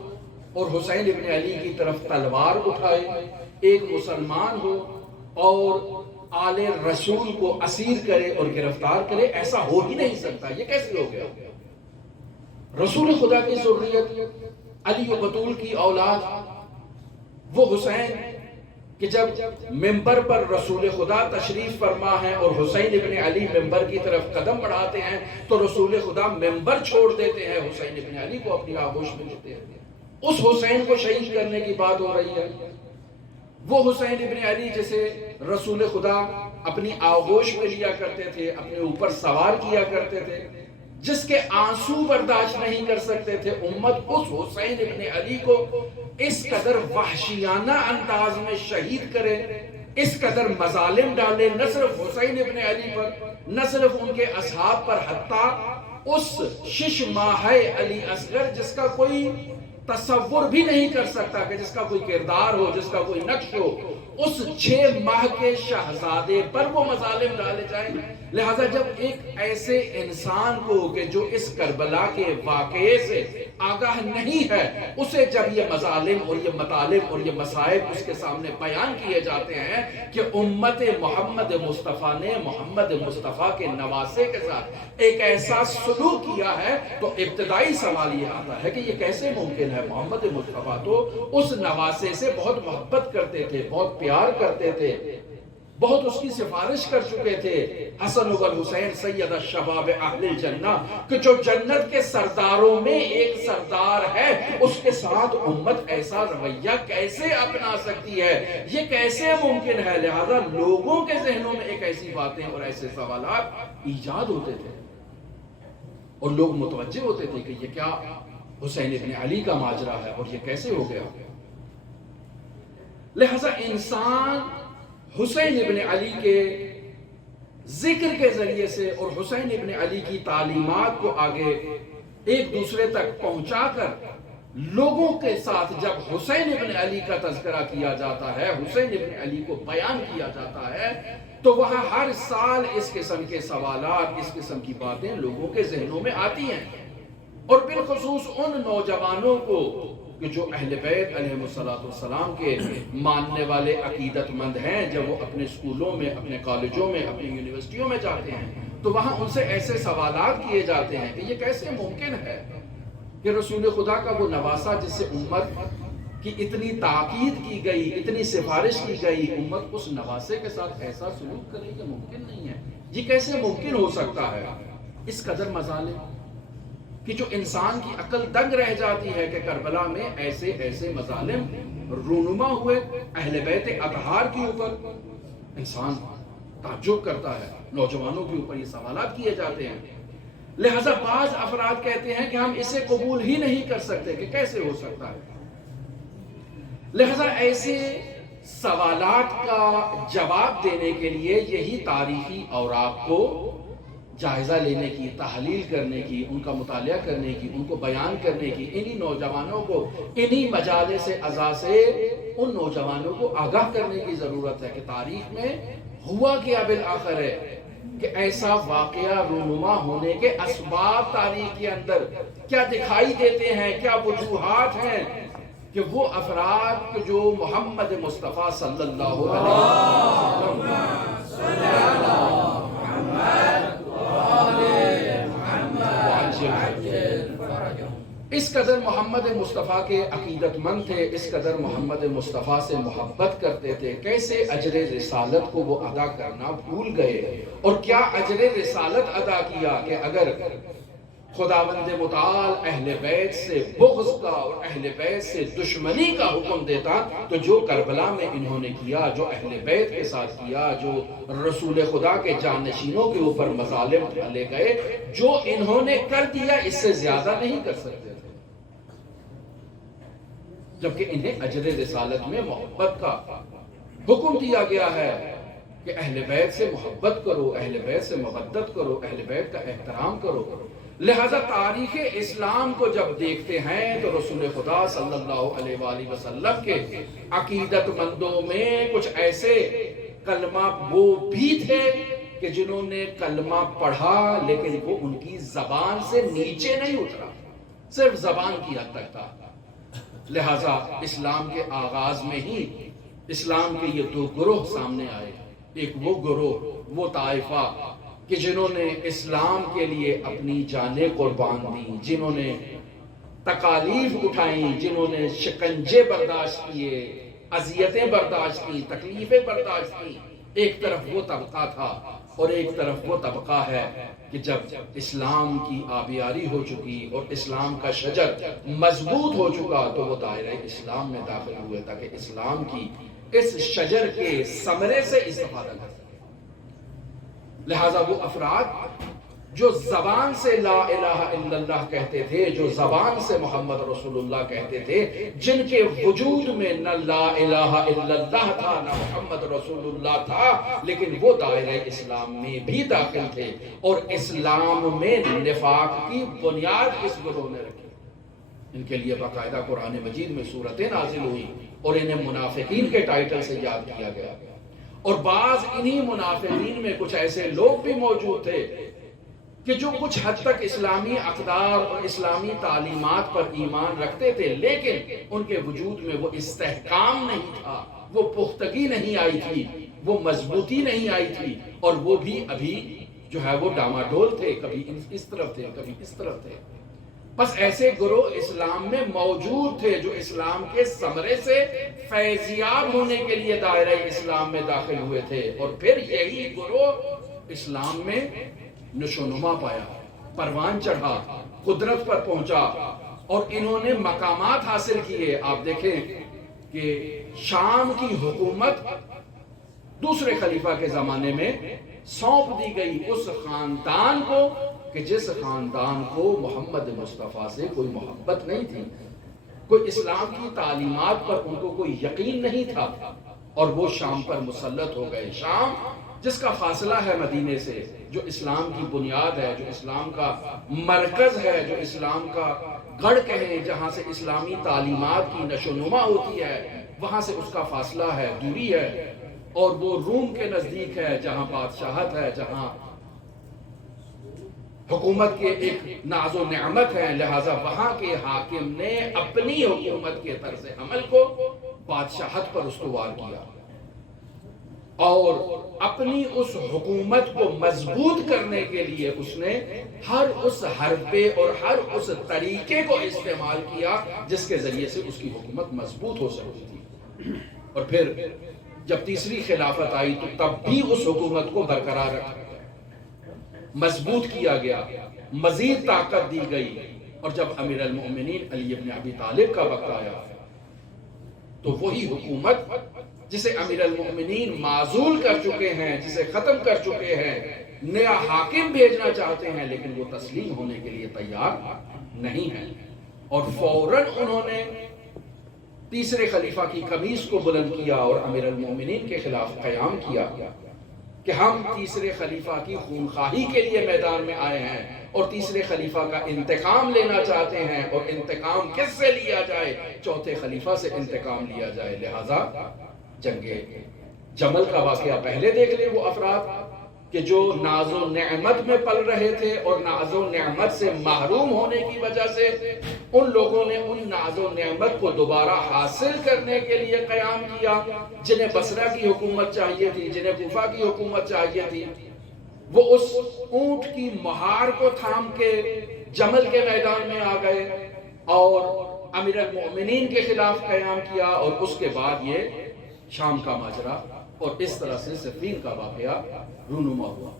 اور حسین ابن علی کی طرف تلوار اٹھائے، ایک مسلمان ہو اور آل رسول کو اسیر کرے اور گرفتار کرے؟ ایسا ہو ہی نہیں سکتا، یہ کیسے ہو گیا؟ رسول خدا کی ذریت، علی و بطول کی اولاد، وہ حسین کہ جب ممبر پر رسول خدا تشریف فرما ہے اور حسین ابن علی ممبر کی طرف قدم بڑھاتے ہیں تو رسول خدا ممبر چھوڑ دیتے ہیں، حسین ابن علی کو اپنی آغوش میں لیتے ہیں۔ اس حسین کو شہید کرنے کی بات ہو رہی ہے، وہ حسین ابن علی جسے رسول خدا اپنی آغوش میں لیا کرتے تھے، اپنے اوپر سوار کیا کرتے تھے، جس کے آنسو برداشت نہیں کر سکتے تھے امت، اس حسین ابن علی کو اس قدر وحشیانہ انداز میں شہید کرے، اس قدر مظالم ڈالے، نہ صرف حسین ابن علی پر، نہ صرف ان کے اصحاب پر، حتیٰ اس 6 ماہہ علی اصغر جس کا کوئی تصور بھی نہیں کر سکتا کہ جس کا کوئی کردار ہو، جس کا کوئی نقش ہو، اس 6 ماہ کے شہزادے پر وہ مظالم ڈالے جائیں۔ لہذا جب ایک ایسے انسان کو کہ جو اس کربلا کے واقعے سے آگاہ نہیں ہے، اسے جب یہ مظالم اور یہ مطالب اور یہ مصائب اس کے سامنے بیان کیے جاتے ہیں کہ امت محمد مصطفیٰ نے محمد مصطفیٰ کے نواسے کے ساتھ ایک ایسا سلوک کیا ہے، تو ابتدائی سوال یہ آتا ہے کہ یہ کیسے ممکن ہے؟ محمد مصطفیٰ تو اس نواسے سے بہت محبت کرتے تھے، بہت پیار کرتے تھے، بہت اس کی سفارش کر چکے تھے۔ حسن والحسین سید الشباب اہل الجنہ، کہ جو جنت کے سرداروں میں ایک سردار ہے، اس کے ساتھ امت ایسا رویہ کیسے اپنا سکتی ہے؟ یہ کیسے ممکن ہے؟ لہذا لوگوں کے ذہنوں میں ایک ایسی باتیں اور ایسے سوالات ایجاد ہوتے تھے اور لوگ متوجہ ہوتے تھے کہ یہ کیا حسین ابن علی کا ماجرا ہے اور یہ کیسے ہو گیا؟ لہذا انسان حسین ابن علی کے ذکر کے ذریعے سے اور حسین ابن علی کی تعلیمات کو آگے ایک دوسرے تک پہنچا کر لوگوں کے ساتھ جب حسین ابن علی کا تذکرہ کیا جاتا ہے، حسین ابن علی کو بیان کیا جاتا ہے، تو وہاں ہر سال اس قسم کے سوالات، اس قسم کی باتیں لوگوں کے ذہنوں میں آتی ہیں، اور بالخصوص ان نوجوانوں کو کہ جو اہل بیت علیہ السلام کے ماننے والے عقیدت مند ہیں، جب وہ اپنے اسکولوں میں، اپنے کالجوں میں، اپنی یونیورسٹیوں میں جاتے ہیں تو وہاں ان سے ایسے سوالات کیے جاتے ہیں کہ یہ کیسے ممکن ہے کہ رسول خدا کا وہ نواسہ جس سے امت کی اتنی تاکید کی گئی، اتنی سفارش کی گئی، امت اس نواسے کے ساتھ ایسا سلوک کرے، یہ ممکن نہیں ہے، یہ کیسے ممکن ہو سکتا ہے؟ اس قدر مظالم کہ جو انسان کی عقل دنگ رہ جاتی ہے کہ کربلا میں ایسے ایسے مظالم رونما ہوئے اہل بیت اطہار کے اوپر، انسان تعجب کرتا ہے، نوجوانوں کے اوپر یہ سوالات کیے جاتے ہیں۔ لہذا بعض افراد کہتے ہیں کہ ہم اسے قبول ہی نہیں کر سکتے کہ کیسے ہو سکتا ہے۔ لہذا ایسے سوالات کا جواب دینے کے لیے یہی تاریخی اوراق کو جائزہ لینے کی، تحلیل کرنے کی، ان کا مطالعہ کرنے کی، ان کو بیان کرنے کی، انہی نوجوانوں کو انہی مجالس اعضاء سے ان نوجوانوں کو آگاہ کرنے کی ضرورت ہے کہ تاریخ میں ہوا کیا بالآخر ہے، کہ ایسا واقعہ رونما ہونے کے اسباب تاریخ کے اندر کیا دکھائی دیتے ہیں، کیا وجوہات ہیں کہ وہ افراد کہ جو محمد مصطفیٰ صلی اللہ علیہ اس قدر محمد مصطفیٰ کے عقیدت مند تھے، اس قدر محمد مصطفیٰ سے محبت کرتے تھے، کیسے اجر رسالت کو وہ ادا کرنا بھول گئے؟ اور کیا اجر رسالت ادا کیا کہ اگر خداوند متعال اہل بیت سے بغض کا اور اہل بیت سے دشمنی کا حکم دیتا تو جو کربلا میں انہوں نے کیا، جو اہل بیت کے ساتھ کیا، جو رسول خدا کے جانشینوں کے اوپر مظالم ڈالے گئے، جو انہوں نے کر دیا اس سے زیادہ نہیں کر سکتے تھے، جبکہ انہیں اجر رسالت میں محبت کا حکم دیا گیا ہے کہ اہل بیت سے محبت کرو، اہل بیت سے مودت کرو، اہل بیت کا احترام کرو۔ لہذا تاریخ اسلام کو جب دیکھتے ہیں تو رسول خدا صلی اللہ علیہ وآلہ وسلم کے عقیدت مندوں میں کچھ ایسے کلمہ وہ بھی تھے کہ جنہوں نے کلمہ پڑھا لیکن وہ ان کی زبان سے نیچے نہیں اترا، صرف زبان کی حد تک تھا۔ لہذا اسلام کے آغاز میں ہی اسلام کے یہ دو گروہ سامنے آئے، ایک وہ گروہ، وہ طائفہ کہ جنہوں نے اسلام کے لیے اپنی جانیں قربان دیں، جنہوں نے تکالیف اٹھائیں، جنہوں نے شکنجے برداشت کیے، اذیتیں برداشت کی، تکلیفیں برداشت کی۔ ایک طرف وہ طبقہ تھا اور ایک طرف وہ طبقہ ہے کہ جب اسلام کی آبیاری ہو چکی اور اسلام کا شجر مضبوط ہو چکا تو وہ دائرہ اسلام میں داخل ہوئے تاکہ اسلام کی اس شجر کے ثمرے سے استفادہ کر سکے۔ لہذا وہ افراد جو زبان سے لا الہ الا اللہ کہتے تھے، جو زبان سے محمد رسول اللہ کہتے تھے، جن کے وجود میں نہ لا الہ الا اللہ تھا نہ محمد رسول اللہ تھا، لیکن وہ دائرہ اسلام میں بھی داخل تھے اور اسلام میں نفاق کی بنیاد اس گروہ نے رکھی۔ ان کے لیے باقاعدہ قرآن مجید میں سورتیں نازل ہوئی اور انہیں منافقین کے ٹائٹل سے یاد کیا گیا، اور بعض انہی منافقین میں کچھ ایسے لوگ بھی موجود تھے کہ جو کچھ حد تک اسلامی اقدار اور اسلامی تعلیمات پر ایمان رکھتے تھے، لیکن ان کے وجود میں وہ استحکام نہیں تھا، وہ پختگی نہیں آئی تھی، وہ مضبوطی نہیں آئی تھی، اور وہ بھی ابھی جو ہے وہ ڈاماڈول تھے، کبھی اس طرف تھے کبھی اس طرف تھے۔ بس ایسے گروہ اسلام میں موجود تھے جو اسلام کے ثمرے سے فیضیاب ہونے کے لیے دائرہ اسلام میں داخل ہوئے تھے، اور پھر یہی گروہ اسلام میں نشو نما پایا، پروان چڑھا، قدرت پر پہنچا، اور انہوں نے مقامات حاصل کیے۔ آپ دیکھیں کہ شام کی حکومت دوسرے خلیفہ کے زمانے میں سونپ دی گئی اس خاندان کو کہ جس خاندان کو محمد مصطفیٰ سے کوئی محبت نہیں تھی، کوئی اسلام کی تعلیمات پر ان کو کوئی یقین نہیں تھا، اور وہ شام پر مسلط ہو گئے۔ شام جس کا فاصلہ ہے مدینے سے، جو اسلام کی بنیاد ہے، جو اسلام کا مرکز ہے، جو اسلام کا گڑھ کہیں جہاں سے اسلامی تعلیمات کی نشو و نما ہوتی ہے، وہاں سے اس کا فاصلہ ہے، دوری ہے، اور وہ روم کے نزدیک ہے جہاں بادشاہت ہے، جہاں حکومت کے ایک ناز و نعمت ہے. لہٰذا وہاں کے حاکم نے اپنی حکومت کے طرز عمل کو بادشاہت پر استوار کیا اور اپنی اس حکومت کو مضبوط کرنے کے لیے اس نے ہر اس حربے اور ہر اس طریقے کو استعمال کیا جس کے ذریعے سے اس کی حکومت مضبوط ہو سکتی تھی. اور پھر جب تیسری خلافت آئی تو تب بھی اس حکومت کو برقرار رکھا گیا، مضبوط کیا گیا، مزید طاقت دی گئی. اور جب امیر المؤمنین علی ابن ابی طالب کا وقت آیا تو وہی حکومت جسے امیر المؤمنین معزول کر چکے ہیں، جسے ختم کر چکے ہیں، نیا حاکم بھیجنا چاہتے ہیں، لیکن وہ تسلیم ہونے کے لیے تیار نہیں ہے. اور فوراً انہوں نے تیسرے خلیفہ کی قمیص کو بلند کیا اور امیر المؤمنین کے خلاف قیام کیا کہ ہم تیسرے خلیفہ کی خونخواہی کے لیے میدان میں آئے ہیں اور تیسرے خلیفہ کا انتقام لینا چاہتے ہیں. اور انتقام کس سے لیا جائے؟ چوتھے خلیفہ سے انتقام لیا جائے. لہذا جنگ جمل کا واقعہ پہلے دیکھ لیں. وہ افراد کہ جو ناز و نعمت میں پل رہے تھے اور ناز و نعمت سے محروم ہونے کی وجہ سے ان لوگوں نے ان ناز و نعمت کو دوبارہ حاصل کرنے کے لیے قیام کیا. جنہیں بصرہ کی حکومت چاہیے تھی، جنہیں کوفہ کی حکومت چاہیے تھی، وہ اس اونٹ کی مہار کو تھام کے جمل کے میدان میں آ گئے اور امیر المؤمنین کے خلاف قیام کیا. اور اس کے بعد یہ شام کا ماجرا اور اس طرح سے صفین کا واقعہ رونما ہوا.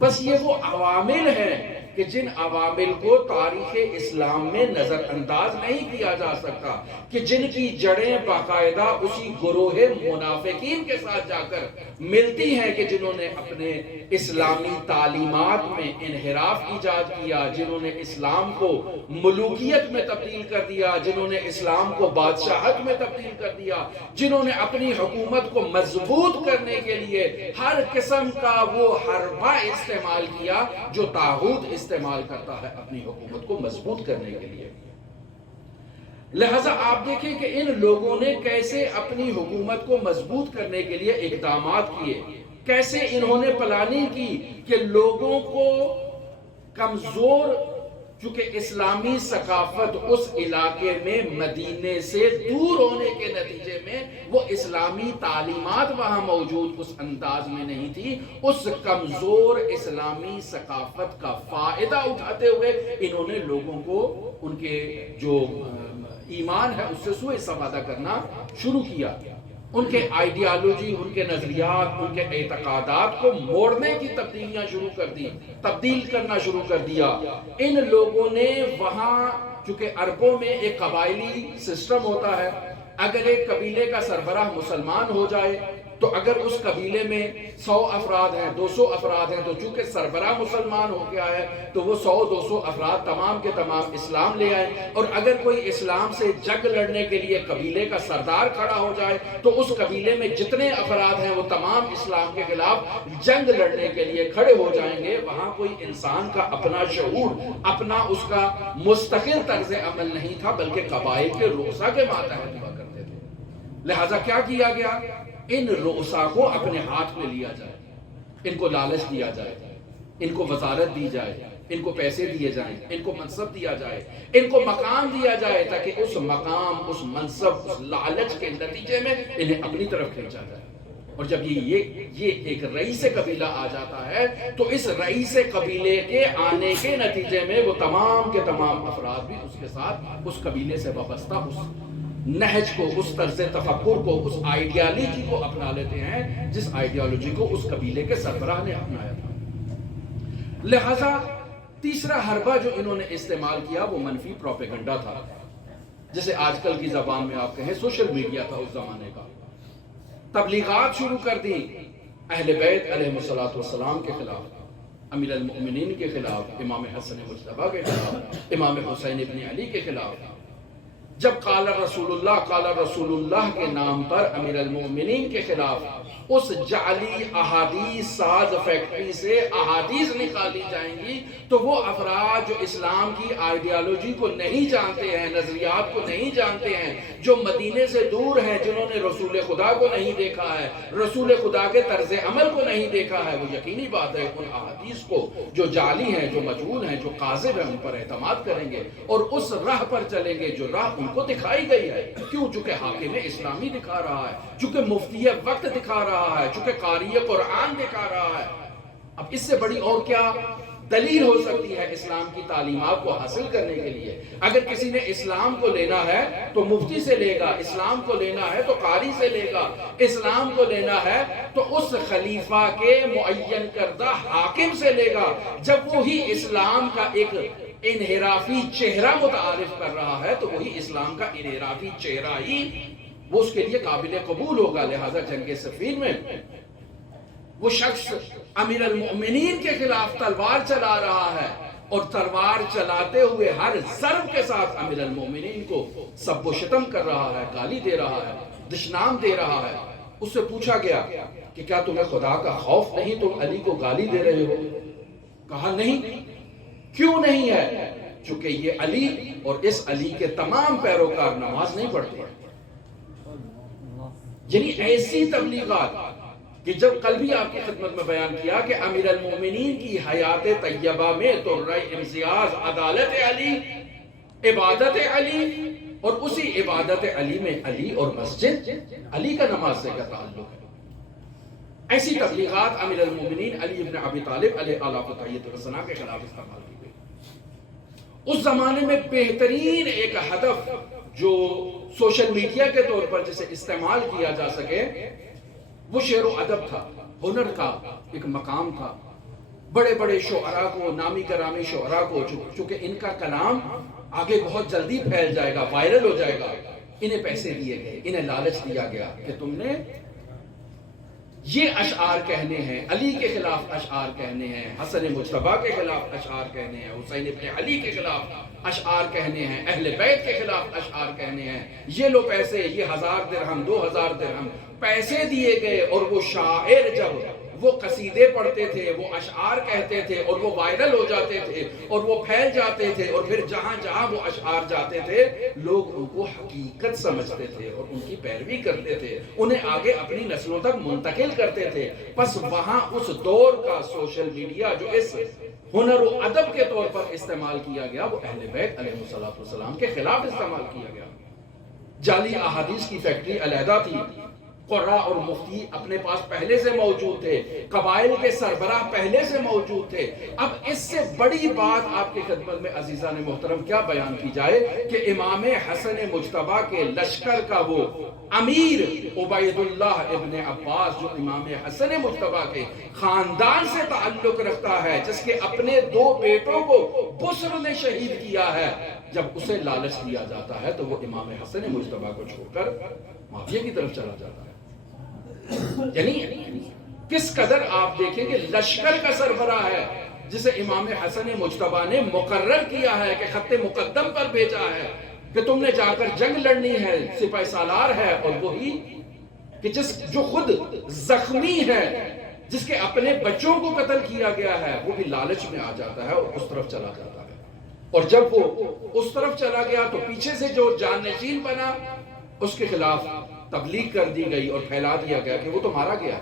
بس یہ وہ عوامل ہیں کہ جن عوامل کو تاریخ اسلام میں نظر انداز نہیں کیا جا سکتا، کہ جن کی جڑیں باقاعدہ اسی گروہ منافقین کے ساتھ جا کر ملتی ہیں کہ جنہوں نے اپنے اسلامی تعلیمات میں انحراف ایجاد کیا، جنہوں نے اسلام کو ملوکیت میں تبدیل کر دیا، جنہوں نے اسلام کو بادشاہت میں تبدیل کر دیا، جنہوں نے اپنی حکومت کو مضبوط کرنے کے لیے ہر قسم کا وہ حربہ استعمال کیا جو طاغوت استعمال کرتا ہے اپنی حکومت کو مضبوط کرنے کے لیے. لہذا آپ دیکھیں کہ ان لوگوں نے کیسے اپنی حکومت کو مضبوط کرنے کے لیے اقدامات کیے، کیسے انہوں نے پلاننگ کی کہ لوگوں کو کمزور، چونکہ اسلامی ثقافت اس علاقے میں مدینے سے دور ہونے کے نتیجے میں وہ اسلامی تعلیمات وہاں موجود اس انداز میں نہیں تھی، اس کمزور اسلامی ثقافت کا فائدہ اٹھاتے ہوئے انہوں نے لوگوں کو ان کے جو ایمان ہے اس سے سوء استفادہ کرنا شروع کیا. ان کے آئیڈیالوجی، ان کے نظریات، ان کے اعتقادات کو موڑنے کی تبدیلیاں شروع کر دی، تبدیل کرنا شروع کر دیا. ان لوگوں نے وہاں، چونکہ عربوں میں ایک قبائلی سسٹم ہوتا ہے، اگر ایک قبیلے کا سربراہ مسلمان ہو جائے تو اگر اس قبیلے میں 100 افراد ہیں، 200 افراد ہیں، تو چونکہ سربراہ مسلمان ہو گیا ہے تو وہ 100-200 افراد تمام کے تمام اسلام لے آئیں. اور اگر کوئی اسلام سے جنگ لڑنے کے لیے قبیلے کا سردار کھڑا ہو جائے تو اس قبیلے میں جتنے افراد ہیں وہ تمام اسلام کے خلاف جنگ لڑنے کے لیے کھڑے ہو جائیں گے. وہاں کوئی انسان کا اپنا شعور، اپنا اس کا مستقل طرز عمل نہیں تھا، بلکہ قبائل کے رؤسا کے ماتحت ہوا کرتے تھے. لہذا کیا کیا گیا؟ ان رؤسا کو اپنے ہاتھ میں لیا جائے، ان کو لالچ دیا جائے، ان کو وزارت دی جائے، ان کو پیسے دیے جائیں، ان کو منصب دیا جائے، ان کو مقام دیا جائے، تاکہ اس مقام، اس منصب، اس لالچ کے نتیجے میں انہیں اپنی طرف کھینچا جائے. اور جب یہ ایک رئیس قبیلہ آ جاتا ہے تو اس رئیس قبیلے کے آنے کے نتیجے میں وہ تمام کے تمام افراد بھی اس کے ساتھ اس قبیلے سے وابستہ اس نہج کو، اس طرز تفکر کو، اس آئیڈیالوجی کو اپنا لیتے ہیں جس آئیڈیالوجی کو اس قبیلے کے سربراہ نے اپنایا تھا. لہذا تیسرا حربہ جو انہوں نے استعمال کیا وہ منفی پروپیگنڈا تھا، جسے آج کل کی زبان میں آپ کہیں سوشل میڈیا تھا اس زمانے کا. تبلیغات شروع کر دی اہل بیت علیہ السلام کے خلاف، امیر المؤمنین کے خلاف، امام حسن مجتبیٰ کے خلاف، امام حسین ابن علی کے خلاف. جب قال رسول اللہ کے نام پر امیر المومنین کے خلاف اس جعلی احادیث ساز فیکٹری سے احادیث نکالی جائیں گی تو وہ افراد جو اسلام کی آئیڈیالوجی کو نہیں جانتے ہیں، نظریات کو نہیں جانتے ہیں، جو مدینے سے دور ہیں، جنہوں نے رسول خدا کو نہیں دیکھا ہے، رسول خدا کے طرز عمل کو نہیں دیکھا ہے، وہ یقینی بات ہے ان احادیث کو جو جعلی ہیں، جو مجہول ہیں، جو قاذب ہیں، ان پر اعتماد کریں گے اور اس راہ پر چلیں گے جو راہ ان کو دکھائی گئی ہے۔ کیوں؟ چونکہ حاکم اسلامی دکھا رہا ہے، چونکہ مفتی وقت دکھا رہا ہے، چونکہ قاری قرآن دکھا رہا ہے۔ اب اس سے بڑی اور کیا دلیل ہو سکتی ہے اسلام کی تعلیمات کو حاصل کرنے کے لیے؟ اگر کسی نے اسلام کو لینا ہے تو مفتی سے لے گا، اسلام کو لینا ہے تو قاری سے لے گا، اسلام کو لینا ہے تو اس خلیفہ کے معین کردہ حاکم سے لے گا۔ جب وہی اسلام کا ایک انحرافی چہرہ متعارف کر رہا ہے تو وہی اسلام کا انحرافی چہرہ ہی وہ اس کے لیے قابل قبول ہوگا۔ لہذا جنگ صفین میں وہ شخص امیر المؤمنین کے خلاف تلوار چلا رہا ہے اور تلوار چلاتے ہوئے ہر ضرب کے ساتھ امیر المؤمنین کو سب و شتم کر رہا ہے، گالی دے رہا ہے، دشنام دے رہا ہے۔ اس سے پوچھا گیا کہ کیا تمہیں خدا کا خوف نہیں، تم علی کو گالی دے رہے ہو؟ کہا نہیں۔ کیوں نہیں ہے؟ چونکہ یہ علی اور اس علی کے تمام پیروکار نماز نہیں پڑھتے ہیں۔ یعنی ایسی تبلیغات کہ جب کل بھی آپ کی خدمت میں بیان کیا کہ امیر المومنین کی حیات طیبہ میں تو امتیاز عدالت علی، عبادت علی، اور اسی عبادت علی میں علی اور مسجد علی کا نماز سے کا تعلق ہے۔ ایسی تبلیغات امیر المومنین علی ابن ابی طالب علیہ السلام کے خلاف استعمال کی گئی۔ اس زمانے میں بہترین ایک ہدف جو سوشل میڈیا کے طور پر جسے استعمال کیا جا سکے وہ شعر و ادب تھا، ہنر کا ایک مقام تھا۔ بڑے بڑے شعراء کو، نامی گرامی شعراء کو، چونکہ ان کا کلام آگے بہت جلدی پھیل جائے گا، وائرل ہو جائے گا، انہیں پیسے دیے گئے، انہیں لالچ دیا گیا کہ تم نے یہ اشعار کہنے ہیں، علی کے خلاف اشعار کہنے ہیں، حسن مجتبیٰ کے خلاف اشعار کہنے ہیں، حسین ابن علی کے خلاف اشعار کہنے ہیں، اہل بیت کے خلاف اشعار کہنے ہیں، یہ لو پیسے، یہ 1000 درہم، 2000 درہم پیسے دیے گئے۔ اور وہ شاعر جب وہ قصیدے پڑھتے تھے، وہ اشعار کہتے تھے اور وہ وائرل ہو جاتے تھے اور وہ پھیل جاتے تھے، اور پھر جہاں جہاں وہ اشعار جاتے تھے لوگ ان کو حقیقت سمجھتے تھے اور ان کی پیروی کرتے تھے، انہیں آگے اپنی نسلوں تک منتقل کرتے تھے۔ پس وہاں اس دور کا سوشل میڈیا جو اس ہنر و ادب کے طور پر استعمال کیا گیا وہ اہل بیت علیہ السلام کے خلاف استعمال کیا گیا۔ جعلی احادیث کی فیکٹری علیحدہ تھی، قراء اور مفتی اپنے پاس پہلے سے موجود تھے، قبائل کے سربراہ پہلے سے موجود تھے۔ اب اس سے بڑی بات آپ کی خدمت میں عزیزان محترم کیا بیان کی جائے کہ امام حسن مجتبیٰ کے لشکر کا وہ امیر عبید اللہ ابن عباس جو امام حسن مجتبیٰ کے خاندان سے تعلق رکھتا ہے، جس کے اپنے 2 بیٹوں کو بسر نے شہید کیا ہے، جب اسے لالچ دیا جاتا ہے تو وہ امام حسن مجتبیٰ کو چھوڑ کر مافیا کی طرف چلا جاتا ہے۔ یعنی کس قدر آپ دیکھیں کہ لشکر کا سربراہ ہے جسے امام حسن مجتبیٰ نے مقرر کیا ہے کہ خط مقدم پر بھیجا ہے کہ تم نے جا کر جنگ لڑنی ہے، سپہ سالار ہے، اور وہی کہ جو خود زخمی ہے، جس کے اپنے بچوں کو قتل کیا گیا ہے، وہ بھی لالچ میں آ جاتا ہے اور اس طرف چلا جاتا ہے۔ اور جب وہ اس طرف چلا گیا تو پیچھے سے جو جانشین بنا اس کے خلاف تبلیغ کر دی گئی اور پھیلا دیا گیا کہ وہ تو مارا گیا۔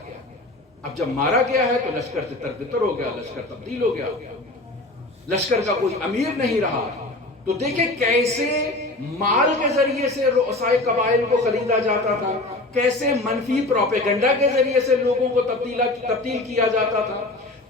اب جب مارا گیا ہے تو لشکر تتر بتر ہو گیا، لشکر تبدیل ہو گیا، لشکر کا کوئی امیر نہیں رہا۔ تو دیکھیں کیسے مال کے ذریعے سے رؤسائے قبائل کو خریدا جاتا تھا، کیسے منفی پروپیگنڈا کے ذریعے سے لوگوں کو تبدیل کیا جاتا تھا،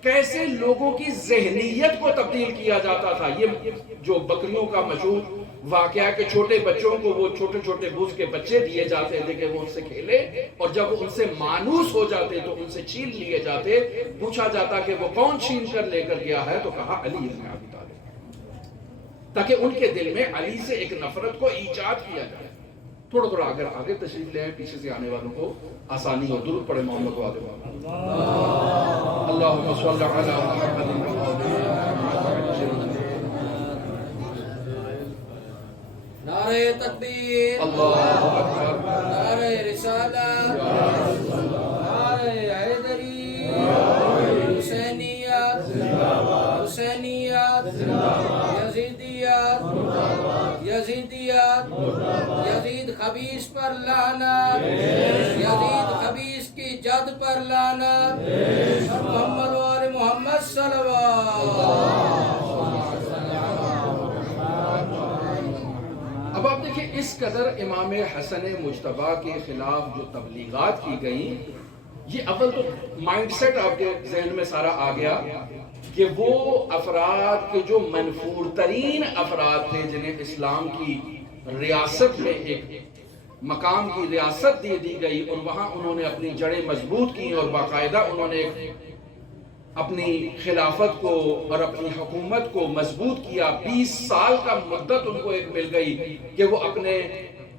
کیسے لوگوں کی ذہنیت کو تبدیل کیا جاتا تھا۔ یہ جو بکریوں کا مشہور واقعہ کہ چھوٹے بچوں کو وہ چھوٹے چھوٹے بوز کے بچے دیے جاتے تھے کہ وہ ان سے کھیلے، اور جب وہ ان سے مانوس ہو جاتے تو ان سے چھین لیے جاتے۔ پوچھا جاتا کہ وہ کون چھین کر لے کر گیا ہے، تو کہا علی ابن ابی طالب، تاکہ ان کے دل میں علی سے ایک نفرت کو ایجاد کیا جائے۔ تھوڑا تھوڑا اگر آگے تشریف لے آئیں، پیچھے سے آنے والوں کو آسانی ہو۔ درود پڑھے محمد و آل محمد۔ اللہم صلی علی محمد۔ نعرہ تکبیر، اللہ اکبر، نعرہ رسالت، نعرہ حیدری، حسینیت، حسینیت، یزیدیت، یزیدیت، یزید خبیث پر لعنت، یزید خبیث کی جد پر لعنت، محمد و آل محمد صلوات۔ اب آپ دیکھیں اس قدر امام حسن مجتبیٰ کے خلاف جو تبلیغات کی گئیں، یہ اول تو مائنڈ سیٹ آپ کے ذہن میں سارا آ گیا کہ وہ افراد کے جو منفور ترین افراد تھے جنہیں اسلام کی ریاست میں ایک مقام کی ریاست دی گئی اور وہاں انہوں نے اپنی جڑیں مضبوط کی اور باقاعدہ انہوں نے اپنی خلافت کو اور اپنی حکومت کو مضبوط کیا۔ 20 سال کا مدت ان کو ایک مل گئی کہ وہ اپنے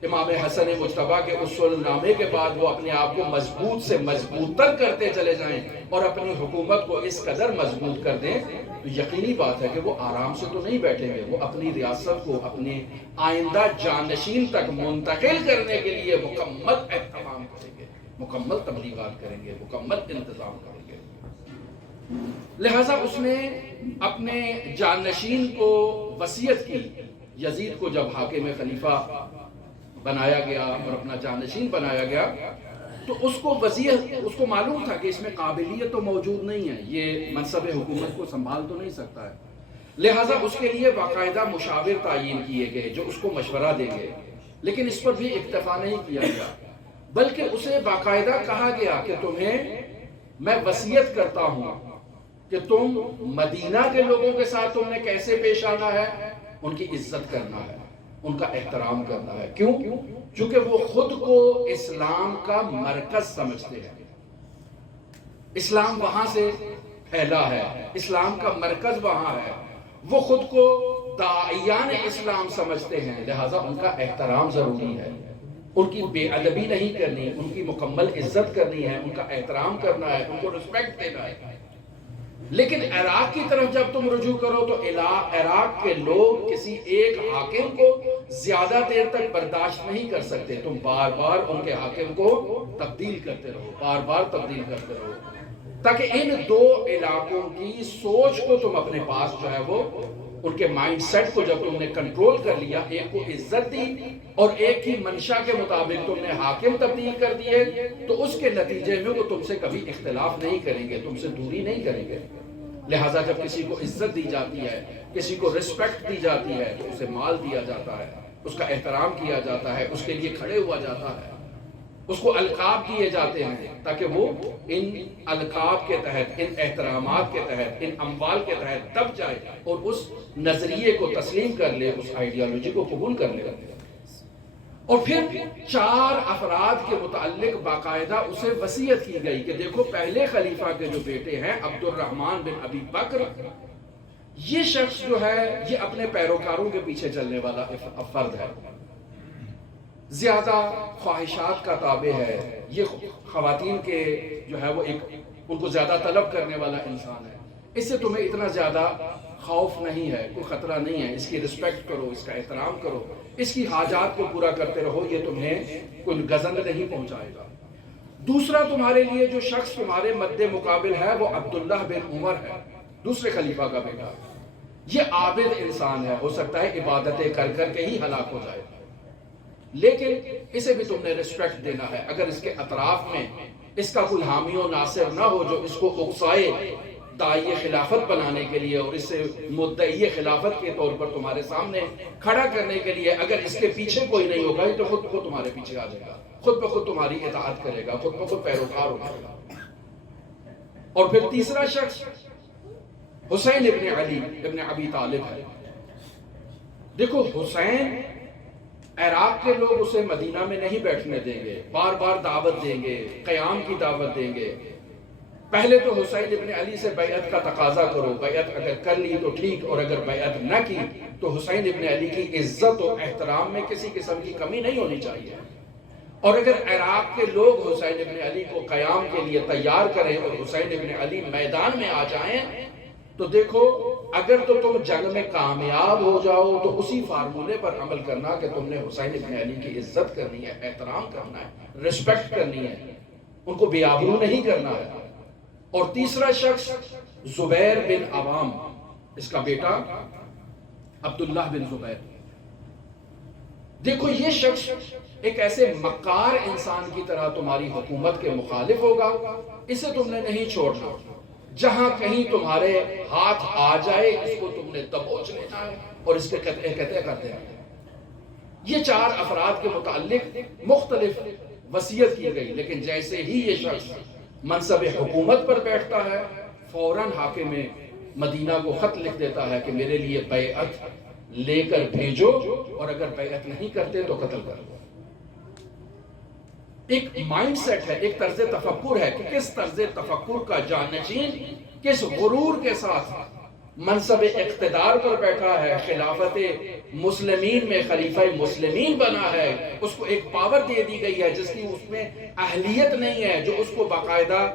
امام حسن مجتبیٰ کے اصول نامے کے بعد وہ اپنے آپ کو مضبوط سے مضبوط تر کرتے چلے جائیں اور اپنی حکومت کو اس قدر مضبوط کر دیں، تو یقینی بات ہے کہ وہ آرام سے تو نہیں بیٹھیں گے، وہ اپنی ریاست کو اپنے آئندہ جانشین تک منتقل کرنے کے لیے مکمل اہتمام کریں گے، مکمل تبلیغات کریں گے، مکمل انتظام کریں گے۔ لہٰذا اس نے اپنے جانشین کو وصیت کی، یزید کو جب حاکم خلیفہ بنایا گیا اور اپنا جانشین بنایا گیا تو اس کو معلوم تھا کہ اس میں قابلیت تو موجود نہیں ہے، یہ منصب حکومت کو سنبھال تو نہیں سکتا ہے، لہٰذا اس کے لیے باقاعدہ مشاور تعین کیے گئے جو اس کو مشورہ دیں گے، لیکن اس پر بھی اکتفا نہیں کیا گیا بلکہ اسے باقاعدہ کہا گیا کہ تمہیں میں وصیت کرتا ہوں کہ تم مدینہ کے لوگوں کے ساتھ تم نے کیسے پیش آنا ہے، ان کی عزت کرنا ہے، ان کا احترام کرنا ہے۔ کیوں؟ چونکہ وہ خود کو اسلام کا مرکز سمجھتے ہیں، اسلام وہاں سے پھیلا ہے، اسلام کا مرکز وہاں ہے، وہ خود کو داعیان اسلام سمجھتے ہیں، لہٰذا ان کا احترام ضروری ہے، ان کی بے ادبی نہیں کرنی، ان کی مکمل عزت کرنی ہے، ان کا احترام کرنا ہے، ان کو رسپیکٹ دینا ہے۔ لیکن عراق کی طرف جب تم رجوع کرو تو عراق کے لوگ کسی ایک حاکم کو زیادہ دیر تک برداشت نہیں کر سکتے، تم بار بار ان کے حاکم کو تبدیل کرتے رہو، بار بار تبدیل کرتے رہو، تاکہ ان دو علاقوں کی سوچ کو تم اپنے پاس جو ہے وہ ان کے مائنڈ سیٹ کو جب تم نے کنٹرول کر لیا، ایک کو عزت دی اور ایک کی منشا کے مطابق تم نے حاکم تبدیل کر دیے، تو اس کے نتیجے میں وہ تم سے کبھی اختلاف نہیں کریں گے، تم سے دوری نہیں کریں گے۔ لہٰذا جب کسی کو عزت دی جاتی ہے، کسی کو رسپیکٹ دی جاتی ہے تو اسے مال دیا جاتا ہے، اس کا احترام کیا جاتا ہے، اس کے لیے کھڑے ہوا جاتا ہے، اس کو القاب دیے جاتے ہیں تاکہ وہ ان القاب کے تحت، ان احترامات کے تحت، ان اموال کے تحت دب جائے اور اس نظریے کو تسلیم کر لے، اس آئیڈیالوجی کو قبول کر لے۔ اور پھر 4 افراد کے متعلق باقاعدہ اسے وصیت کی گئی کہ دیکھو پہلے خلیفہ کے جو بیٹے ہیں عبد الرحمن بن ابی بکر، یہ شخص جو ہے یہ اپنے پیروکاروں کے پیچھے چلنے والا فرد ہے، زیادہ خواہشات کا تابع ہے، یہ خواتین کے جو ہے وہ ان کو زیادہ طلب کرنے والا انسان ہے، اس سے تمہیں اتنا زیادہ خوف نہیں ہے، کوئی خطرہ نہیں ہے، اس کی رسپیکٹ کرو، اس کا احترام کرو، اس کی حاجات کو پورا کرتے رہو، یہ تمہیں کوئی گزند نہیں پہنچائے گا۔ دوسرا تمہارے لیے جو شخص تمہارے مد مقابل ہے وہ عبداللہ بن عمر ہے، دوسرے خلیفہ کا بیٹا، یہ عابد انسان ہے، ہو سکتا ہے عبادتیں کر کر کے ہی ہلاک ہو جائے، لیکن اسے بھی تم نے رسپیکٹ دینا ہے۔ اگر اس کے اطراف میں اس کا کوئی حامی و ناصر نہ ہو جو اس کو اکسائے داعی خلافت بنانے کے لیے اور اسے مدعی خلافت کے طور پر تمہارے سامنے کھڑا کرنے کے لیے، اگر اس کے پیچھے کوئی نہیں ہوگا تو خود بخود تمہارے پیچھے آ جائے گا، خود بخود تمہاری اطاعت کرے گا، خود بخود پیروکار ہو جائے گا۔ اور پھر تیسرا شخص حسین ابن علی ابن ابی طالب ہے۔ دیکھو حسین، عراق کے لوگ اسے مدینہ میں نہیں بیٹھنے دیں گے، بار بار دعوت دیں گے، قیام کی دعوت دیں گے۔ پہلے تو حسین ابن علی سے بیعت کا تقاضا کرو، بیعت اگر کر لی تو ٹھیک، اور اگر بیعت نہ کی تو حسین ابن علی کی عزت و احترام میں کسی قسم کی کمی نہیں ہونی چاہیے۔ اور اگر عراق کے لوگ حسین ابن علی کو قیام کے لیے تیار کریں اور حسین ابن علی میدان میں آ جائیں تو دیکھو اگر تو تم جنگ میں کامیاب ہو جاؤ تو اسی فارمولے پر عمل کرنا کہ تم نے حسین ابن علی کی عزت کرنی ہے، احترام کرنا ہے، رسپیکٹ کرنی ہے، ان کو بے آبرو نہیں کرنا ہے۔ اور تیسرا شخص زبیر بن عوام، اس کا بیٹا عبداللہ بن زبیر۔ دیکھو یہ شخص ایک ایسے مکار انسان کی طرح تمہاری حکومت کے مخالف ہوگا، اسے تم نے نہیں چھوڑنا، جہاں کہیں تمہارے ہاتھ آ جائے اس کو تم نے دبوچ لینا ہے اور اس کے قطع کرتے ہیں۔ یہ 4 افراد کے متعلق مختلف وصیت کی گئی، لیکن جیسے ہی یہ شخص منصب حکومت پر بیٹھتا ہے فوراً حاکم مدینہ کو خط لکھ دیتا ہے کہ میرے لیے بیعت لے کر بھیجو، اور اگر بیعت نہیں کرتے تو قتل کر دو۔ ایک مائنڈ سیٹ ہے، ایک طرز تفکر ہے کہ کس طرز تفکر کا جانشین کس غرور کے ساتھ منصب اقتدار پر بیٹھا ہے، خلافت مسلمین میں خلیفہ مسلمین بنا ہے، اس کو ایک پاور دے دی گئی ہے جس کی اس میں اہلیت نہیں ہے، جو اس کو باقاعدہ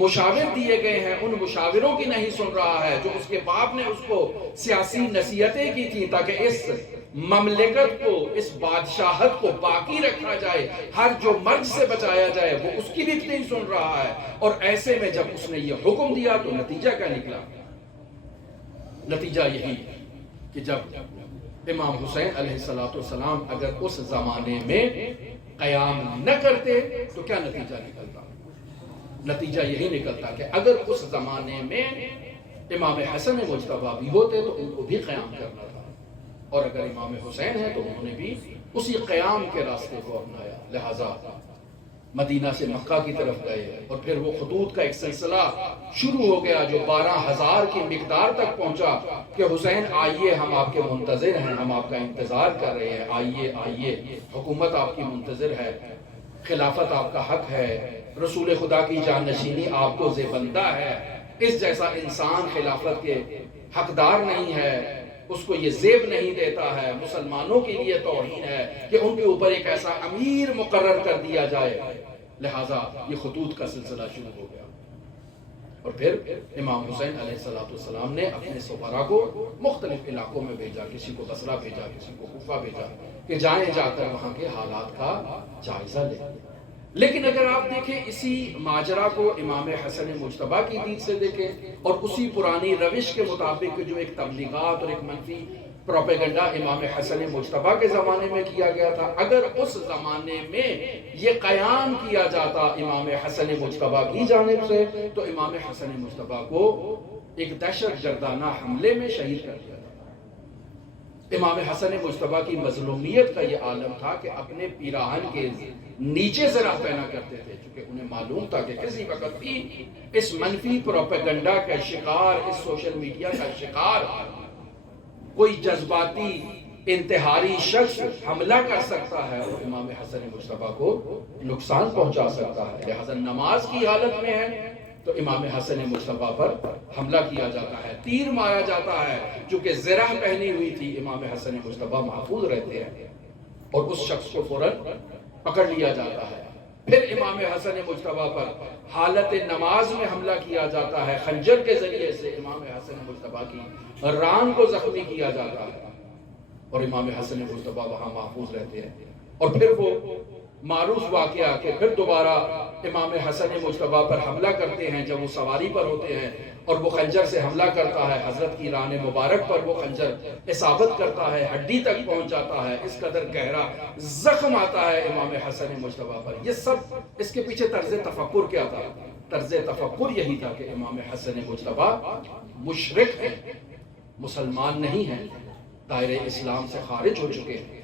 مشاور دیے گئے ہیں ان مشاوروں کی نہیں سن رہا ہے، جو اس کے باپ نے اس کو سیاسی نصیحتیں کی تھی تاکہ اس مملکت کو، اس بادشاہت کو باقی رکھا جائے، ہر جو مرض سے بچایا جائے، وہ اس کی بھی نہیں سن رہا ہے۔ اور ایسے میں جب اس نے یہ حکم دیا تو نتیجہ کیا نکلا؟ نتیجہ یہی کہ جب امام حسین علیہ السلام اگر اس زمانے میں قیام نہ کرتے تو کیا نتیجہ نکلتا؟ نتیجہ یہی نکلتا کہ اگر اس زمانے میں امام حسن مجتبی بھی ہوتے تو ان کو بھی قیام کرنا تھا، اور اگر امام حسین ہے تو انہوں نے بھی اسی قیام کے راستے کو اپنایا، لہٰذا مدینہ سے مکہ کی طرف گئے، اور پھر وہ خطوط کا ایک سلسلہ شروع ہو گیا جو 12,000 کی مقدار تک پہنچا کہ حسین آئیے، ہم آپ کے منتظر ہیں، ہم آپ کا انتظار کر رہے ہیں، آئیے آئیے، حکومت آپ کی منتظر ہے، خلافت آپ کا حق ہے، رسول خدا کی جانشینی آپ کو زیبندہ ہے، اس جیسا انسان خلافت کے حقدار نہیں ہے، اس کو یہ زیب نہیں دیتا ہے، مسلمانوں کے لیے توہین ہے کہ ان کے اوپر ایک ایسا امیر مقرر کر دیا جائے، لہٰذا یہ خطوط کا سلسلہ شروع ہو گیا۔ اور پھر امام حسین علیہ السلام نے اپنے سفراء کو مختلف علاقوں میں بھیجا، کسی کو بصرہ بھیجا، کسی کو کوفہ بھیجا کہ جائیں جا کر وہاں کے حالات کا جائزہ لیں۔ لیکن اگر آپ دیکھیں اسی ماجرا کو امام حسن مجتبی کی دید سے دیکھیں اور اسی پرانی روش کے مطابق جو ایک تبلیغات اور ایک منفی پروپیگنڈا امام حسن مجتبی کے زمانے میں کیا گیا تھا، اگر اس زمانے میں یہ قیام کیا جاتا امام حسن مجتبی کی جانب سے تو امام حسن مجتبی کو ایک دہشت گردانہ حملے میں شہید کر دیا تھا۔ امام حسن مجتبی کی مظلومیت کا یہ عالم تھا کہ اپنے پیراہن کے نیچے سے راہ پہنا کرتے تھے، چونکہ انہیں معلوم تھا کہ کسی وقت بھی اس منفی پروپیگنڈا کا شکار، اس سوشل میڈیا کا شکار کوئی جذباتی انتحاری شخص حملہ کر سکتا ہے اور امام حسن مجتبی کو نقصان پہنچا سکتا ہے، لہذا نماز کی حالت میں ہے تو امام حسن مجتبی پر حملہ کیا جاتا ہے، تیر مارا جاتا ہے، چونکہ زرہ پہنی ہوئی تھی، امام حسن مجتبی محفوظ رہتے ہیں اور اس شخص کو فوراً پکڑ لیا جاتا ہے۔ پھر امام حسن مجتبی پر حالت نماز میں حملہ کیا جاتا ہے، خنجر کے ذریعے سے امام حسن مجتبی کی ران کو زخمی کیا جاتا ہے اور امام حسن مجتبی وہاں محفوظ رہتے ہیں۔ اور پھر وہ معروف واقعہ کہ پھر دوبارہ امام حسن مجتبی پر حملہ کرتے ہیں جب وہ سواری پر ہوتے ہیں اور وہ خنجر سے حملہ کرتا ہے، حضرت کی ران مبارک پر وہ خنجر اصابت کرتا ہے، ہڈی تک پہنچ جاتا ہے، اس قدر گہرا زخم آتا ہے امام حسن مجتبی پر۔ یہ سب اس کے پیچھے طرز تفکر کیا تھا؟ طرز تفکر یہی تھا کہ امام حسن مجتبی مشرک ہیں، مسلمان نہیں ہیں، دائرہ اسلام سے خارج ہو چکے ہیں۔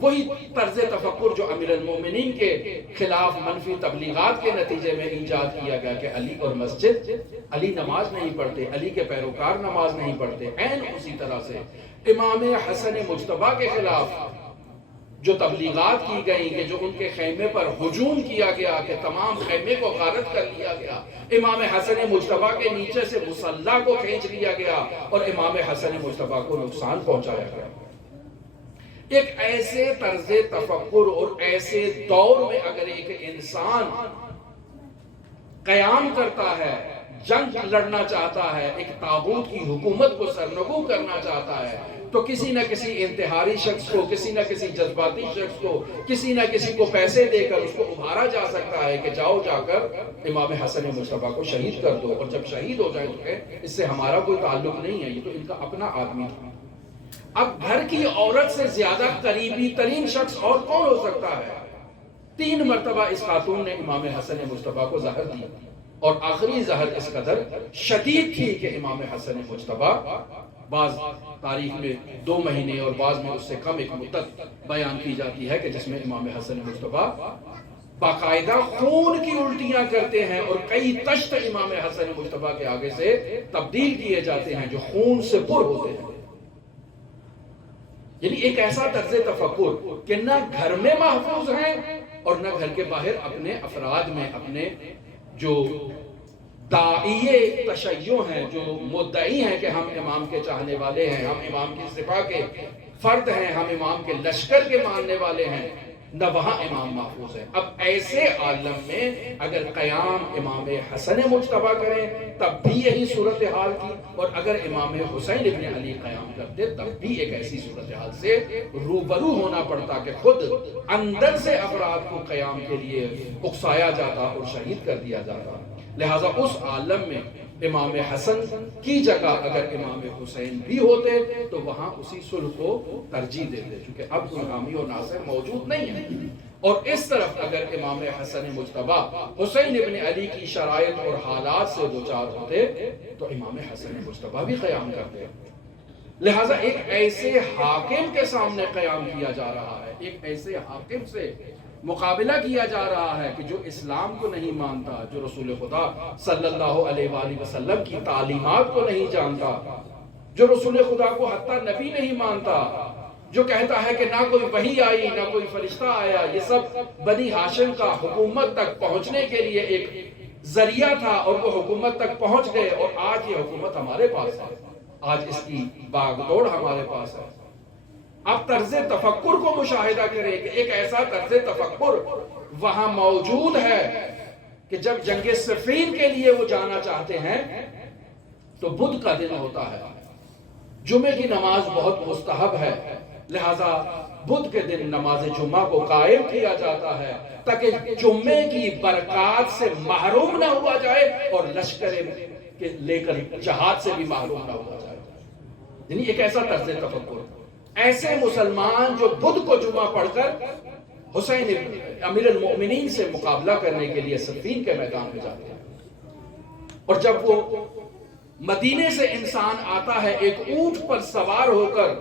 وہی طرز تفکر جو امیر المومنین کے خلاف منفی تبلیغات کے نتیجے میں ایجاد کیا گیا کہ علی اور مسجد، علی نماز نہیں پڑھتے، علی کے پیروکار نماز نہیں پڑھتے، عین اسی طرح سے امام حسن مجتبی کے خلاف جو تبلیغات کی گئی کہ جو ان کے خیمے پر ہجوم کیا گیا کہ تمام خیمے کو غارت کر لیا گیا، امام حسن مجتبی کے نیچے سے مصلی کو کھینچ لیا گیا اور امام حسن مجتبی کو نقصان پہنچایا گیا۔ ایک ایسے طرز تفکر اور ایسے دور میں اگر ایک انسان قیام کرتا ہے جنگ لڑنا چاہتا ہے، ایک طاغوت کی حکومت کو سرنگو کرنا چاہتا ہے، تو کسی نہ کسی انتحاری شخص کو، کسی نہ کسی جذباتی شخص کو، کسی نہ کسی کو پیسے دے کر اس کو ابھارا جا سکتا ہے کہ جاؤ جا کر امام حسن مصطفیٰ کو شہید کر دو، اور جب شہید ہو جائے تو کہ اس سے ہمارا کوئی تعلق نہیں ہے، یہ تو ان کا اپنا آدمی تھا۔ اب گھر کی عورت سے زیادہ قریبی ترین شخص اور کون ہو سکتا ہے؟ 3 مرتبہ اس خاتون نے امام حسن مصطفیٰ کو زہر دی، اور آخری زہر اس قدر شدید تھی کہ امام حسن مصطفیٰ، بعض تاریخ میں 2 مہینے اور بعض میں اس سے کم ایک مدت بیان کی جاتی ہے کہ جس میں امام حسن مصطفیٰ باقاعدہ خون کی الٹیاں کرتے ہیں، اور کئی تشت امام حسن مصطفیٰ کے آگے سے تبدیل کیے جاتے ہیں جو خون سے پر ہوتے ہیں۔ یعنی ایک ایسا طرز تفکر کہ نہ گھر میں محفوظ ہیں اور نہ گھر کے باہر اپنے افراد میں، اپنے جو داعیے تشیع ہیں، جو مدعی ہیں کہ ہم امام کے چاہنے والے ہیں، ہم امام کی صفا کے فرد ہیں، ہم امام کے لشکر کے ماننے والے ہیں، نہ وہاں امام محفوظ ہے۔ اب ایسے عالم میں اگر قیام امام حسن مجتبیٰ کریں تب بھی یہی صورتحال تھی، اور اگر امام حسین ابن علی قیام کرتے تب بھی ایک ایسی صورتحال سے روبرو ہونا پڑتا کہ خود اندر سے افراد کو قیام کے لیے اکسایا جاتا اور شہید کر دیا جاتا۔ لہٰذا اس عالم میں امام حسن کی جگہ اگر امام حسین بھی ہوتے تو وہاں اسی صلح کو ترجیح دیتے، چونکہ اب کوئی حامی اور ناصر موجود نہیں ہے۔ اور اس طرف اگر امام حسن مجتبیٰ حسین ابن علی کی شرائط اور حالات سے دوچار ہوتے تو امام حسن مجتبیٰ بھی قیام کرتے۔ لہٰذا ایک ایسے حاکم کے سامنے قیام کیا جا رہا ہے، ایک ایسے حاکم سے مقابلہ کیا جا رہا ہے کہ جو اسلام کو نہیں مانتا، جو رسول خدا صلی اللہ علیہ وآلہ وسلم کی تعلیمات کو نہیں جانتا، جو رسول خدا کو حتیٰ نبی نہیں مانتا، جو کہتا ہے کہ نہ کوئی وحی آئی نہ کوئی فرشتہ آیا، یہ سب بنی ہاشم کا حکومت تک پہنچنے کے لیے ایک ذریعہ تھا اور وہ حکومت تک پہنچ گئے، اور آج یہ حکومت ہمارے پاس ہے، آج اس کی باغ دوڑ ہمارے پاس ہے۔ آپ طرز تفکر کو مشاہدہ کریں کہ ایک ایسا طرز تفکر وہاں موجود ہے کہ جب جنگ صفین کے لیے وہ جانا چاہتے ہیں تو بدھ کا دن ہوتا ہے، جمعے کی نماز بہت مستحب ہے، لہذا بدھ کے دن نماز جمعہ کو قائم کیا جاتا ہے تاکہ جمعے کی برکات سے محروم نہ ہوا جائے اور لشکر کے لے کر جہاد سے بھی محروم نہ ہوا جائے۔ یعنی ایک ایسا طرز تفکر، ایسے مسلمان جو بدھ کو جمعہ پڑھ کر حسین امیر المؤمنین سے مقابلہ کرنے کے لیے صفین کے میدان میں جاتے ہیں، اور جب وہ مدینے سے انسان آتا ہے ایک اونٹ پر سوار ہو کر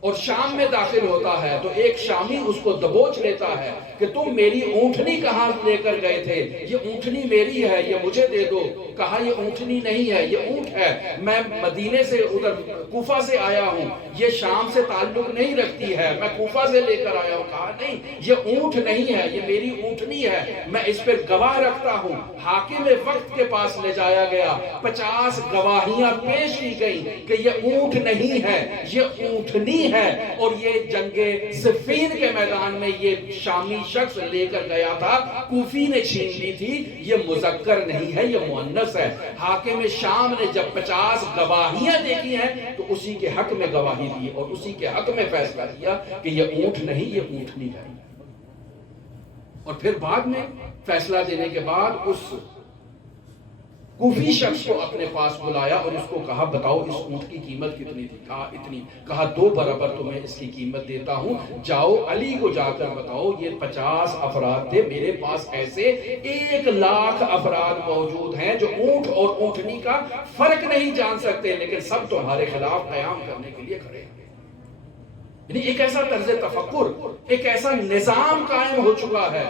اور شام میں داخل ہوتا ہے تو ایک شامی اس کو دبوچ لیتا ہے کہ تم میری اونٹنی کہاں لے کر گئے تھے؟ یہ اونٹنی میری ہے، یہ مجھے دے دو۔ کہا یہ اونٹنی نہیں ہے، یہ اونٹ ہے، میں مدینے سے ادھر کوفہ سے آیا ہوں، یہ شام سے تعلق نہیں رکھتی ہے، میں کوفہ سے لے کر آیا ہوں۔ کہا نہیں، یہ اونٹ نہیں ہے، یہ میری اونٹنی ہے، میں اس پر گواہ رکھتا ہوں۔ حاکم وقت کے پاس لے جایا گیا، 50 گواہیاں پیش کی گئی کہ یہ اونٹ نہیں ہے، یہ اونٹنی ہے، اور یہ جنگ صفین کے میدان میں یہ شامی شخص لے کر گیا تھا، کوفی نے چھین لی تھی، یہ مذکر نہیں ہے، یہ مؤنث ہے۔ حاکم شام نے جب 50 گواہیاں دیکھی ہیں تو اسی کے حق میں گواہی دی اور اسی کے حق میں فیصلہ کیا کہ یہ اونٹ نہیں، یہ اونٹنی ہے۔ اور پھر بعد میں فیصلہ دینے کے بعد اس کوفی شخص کو اپنے پاس بلایا اور اس کو کہا بتاؤ اس اونٹ کی قیمت کتنی تھی؟ کہا اتنی۔ کہا 2 برابر تمہیں اس کی قیمت دیتا ہوں، جاؤ علی کو جا کر بتاؤ یہ 50 افراد تھے، میرے پاس ایسے 1 لاکھ افراد موجود ہیں جو اونٹ اور اونٹنی کا فرق نہیں جان سکتے، لیکن سب تمہارے خلاف قیام کرنے کے لیے کھڑے ہیں۔ یعنی ایک ایسا طرز تفکر، ایک ایسا نظام قائم ہو چکا ہے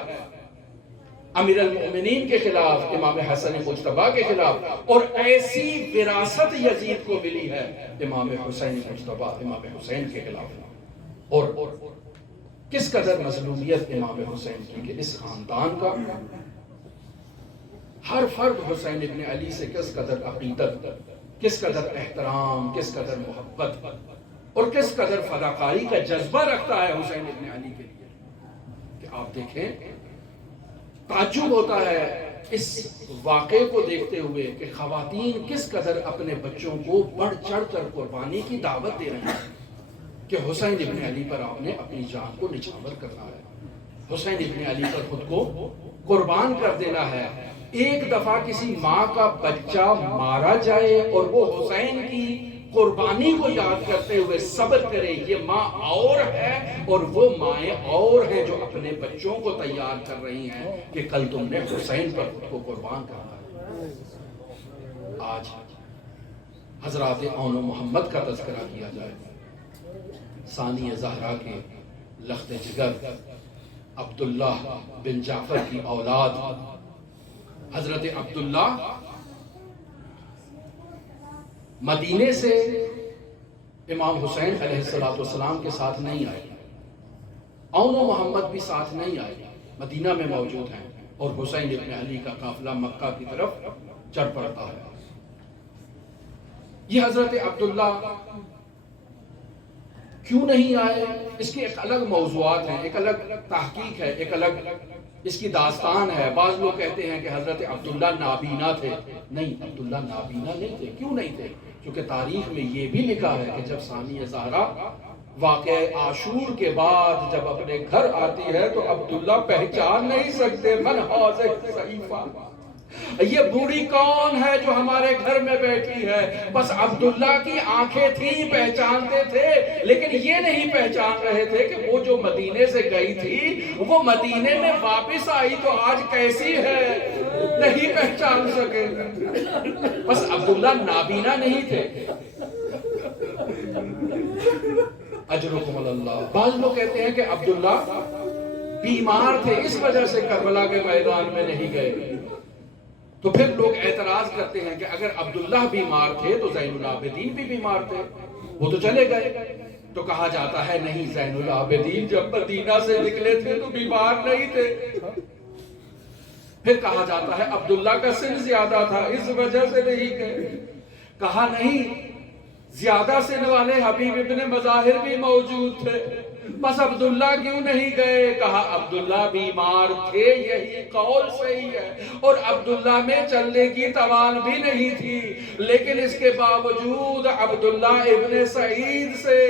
امیر المؤمنین کے خلاف، امام حسن مجتبیٰ کے خلاف، اور ایسی وراثت یزید کو ملی ہے امام حسین مجتبیٰ، امام حسین کے خلاف۔ اور کس قدر مظلومیت امام حسین کی کہ اس خاندان کا ہر فرد حسین ابن علی سے کس قدر عقیدت، کس قدر احترام، کس قدر محبت اور کس قدر فداکاری کا جذبہ رکھتا ہے حسین ابن علی کے لیے کہ آپ دیکھیں تعجب ہوتا ہے اس واقعے کو دیکھتے ہوئے کہ خواتین کس قدر اپنے بچوں کو بڑھ چڑھ کر قربانی کی دعوت دے رہی ہیں کہ حسین ابن علی پر آپ نے اپنی جان کو نچھاور کرنا ہے، حسین ابن علی پر خود کو قربان کر دینا ہے۔ ایک دفعہ کسی ماں کا بچہ مارا جائے اور وہ حسین کی قربانی کو یاد کرتے ہوئے صبر کرے، یہ ماں اور ہے اور وہ مائیں اور ہیں جو اپنے بچوں کو تیار کر رہی ہیں کہ کل تم نے حسین پر خود کو قربان کرنا ہے۔ آج حضرات اون و محمد کا تذکرہ کیا جائے، ثانی زہرا کے لخت جگر عبداللہ بن جعفر کی اولاد حضرت عبداللہ مدینے سے امام حسین علیہ السلام کے ساتھ نہیں آئے، اون و محمد بھی ساتھ نہیں آئے، مدینہ میں موجود ہیں اور حسین ابن علی کا قافلہ مکہ کی طرف چڑھ پڑتا ہے۔ یہ حضرت عبداللہ کیوں نہیں آئے، اس کے ایک الگ موضوعات ہیں، ایک الگ تحقیق ہے، ایک الگ اس کی داستان ہے۔ بعض لوگ کہتے ہیں کہ حضرت عبداللہ نابینا تھے، نہیں، عبداللہ نابینا نہیں تھے۔ کیوں نہیں تھے؟ کیونکہ تاریخ میں یہ بھی لکھا ہے کہ جب ثانی زہرا واقعہ عاشور کے بعد جب اپنے گھر آتی ہے تو عبداللہ پہچان نہیں سکتے، من حاضر صحیفہ، یہ بوڑھی کون ہے جو ہمارے گھر میں بیٹھی ہے؟ بس عبداللہ کی آنکھیں تھیں، پہچانتے تھے، لیکن یہ نہیں پہچان رہے تھے کہ وہ جو مدینے سے گئی تھی وہ مدینے میں واپس آئی تو آج کیسی ہے، نہیں پہچان سکے۔ بس عبداللہ نابینا نہیں تھے۔ اجرکم اللہ۔ بعض لوگ کہتے ہیں کہ عبداللہ بیمار تھے، اس وجہ سے کربلا کے میدان میں نہیں گئے۔ تو پھر لوگ اعتراض کرتے ہیں کہ اگر عبداللہ بیمار تھے تو زین العابدین بھی بیمار تھے، وہ تو چلے گئے۔ تو کہا جاتا ہے نہیں، زین العابدین جب مدینہ سے نکلے تھے تو بیمار نہیں تھے۔ پھر کہا جاتا ہے عبداللہ کا سن زیادہ تھا، اس وجہ سے نہیں گئے۔ کہا نہیں، زیادہ سن والے حبیب ابن مظاہر بھی موجود تھے، بس عبداللہ کیوں نہیں گئے؟ کہا عبداللہ بیمار تھے، یہی قول صحیح ہے، اور عبداللہ میں چلنے کی توان بھی نہیں تھی، لیکن اس کے باوجود عبداللہ ابن سعید سے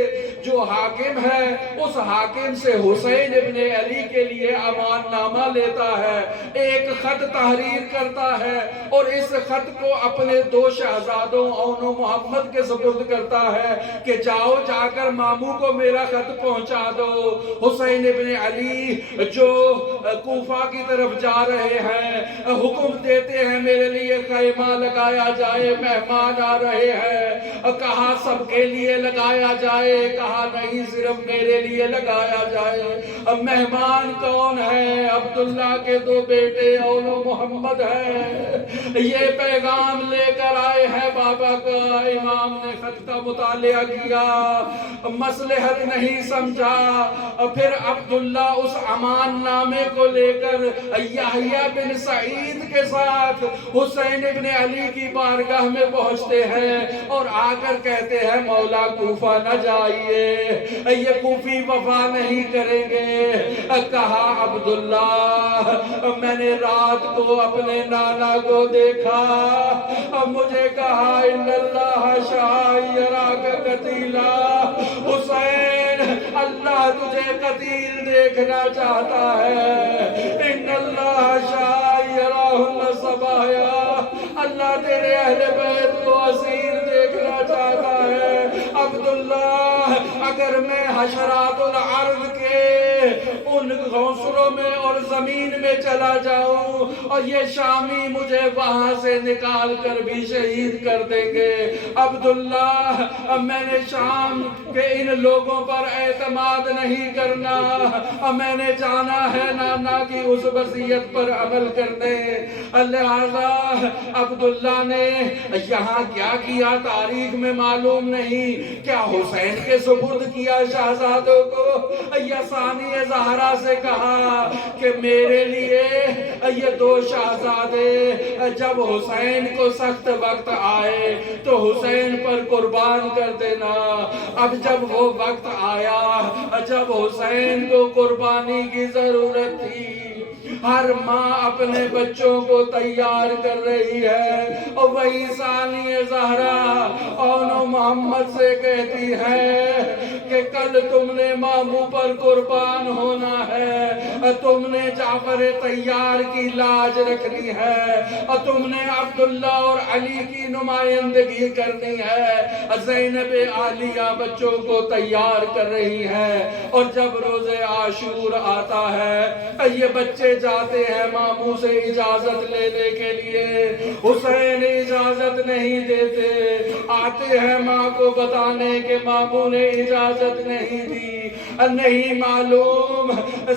جو حاکم ہے، اس حاکم سے حسین ابن علی کے لیے امان نامہ لیتا ہے، ایک خط تحریر کرتا ہے اور اس خط کو اپنے دو شہزادوں اون و محمد کے سپرد کرتا ہے کہ جاؤ جا کر ماموں کو میرا خط پہنچا دو۔ حسین ابن علی جو کوفہ کی طرف جا رہے ہیں، حکم دیتے ہیں میرے لیے خیمہ لگایا جائے، مہمان آ رہے ہیں۔ کہا سب کے لیے لگایا جائے، کہا نہیں، صرف میرے لیے لگایا جائے۔ مہمان کون ہے؟ عبداللہ کے دو بیٹے اون و محمد ہیں، یہ پیغام لے کر آئے ہیں بابا کا۔ امام نے خط کا مطالعہ کیا، مصلحت نہیں سمجھا، پھر عبداللہ اس امان نامے کو لے کر یحییٰ بن سعید کے ساتھ حسین ابن علی کی بارگاہ میں پہنچتے ہیں اور آ کر کہتے ہیں مولا کوفہ نہ جائیے، یہ کوفی وفا نہیں کریں گے۔ کہا عبداللہ میں نے رات کو اپنے نانا کو دیکھا، مجھے کہا ان اللہ شاعراک قتیلا، حسین اللہ تجھے قتیل دیکھنا چاہتا ہے۔ ان اللہ شاعرہم صبایا، اللہ تیرے اہل بیت کو اسیر دیکھنا چاہتا ہے۔ عبداللہ اگر میں حشرات الارض کے ان گھونسلوں میں اور زمین میں چلا جاؤں اور یہ شامی مجھے وہاں سے نکال کر بھی شہید کر دیں گے۔ عبداللہ میں نے شام کے ان لوگوں پر اعتماد نہیں کرنا، میں نے جانا ہے نانا کی اس وصیت پر عمل کرنے۔ لہذا عبداللہ نے یہاں کیا کیا تاریخ میں معلوم نہیں، کیا حسین کے سپرد کیا شہزادوں کو، یا ثانی زہرا سے کہا کہ میرے لیے یہ دو شہزادے جب حسین کو سخت وقت آئے تو حسین پر قربان کر دینا۔ اب جب وہ وقت آیا جب حسین کو قربانی کی ضرورت تھی ہر ماں اپنے بچوں کو تیار کر رہی ہے، اور وہی ثانی زہرا اون محمد سے کہتی ہے کہ کل تم نے ماموں پر قربان ہونا ہے، تم نے جعفر طیار کی لاج رکھنی ہے، اور تم نے عبداللہ اور علی کی نمائندگی کرنی ہے۔ زینب عالیہ بچوں کو تیار کر رہی ہے، اور جب روز عاشور آتا ہے یہ بچے جاتے ہیں ماموں سے اجازت لینے کے لیے، حسین اجازت نہیں دیتے، آتے ہیں ماں کو بتانے کہ ماموں نے اجازت نہیں دی۔ نہیں معلوم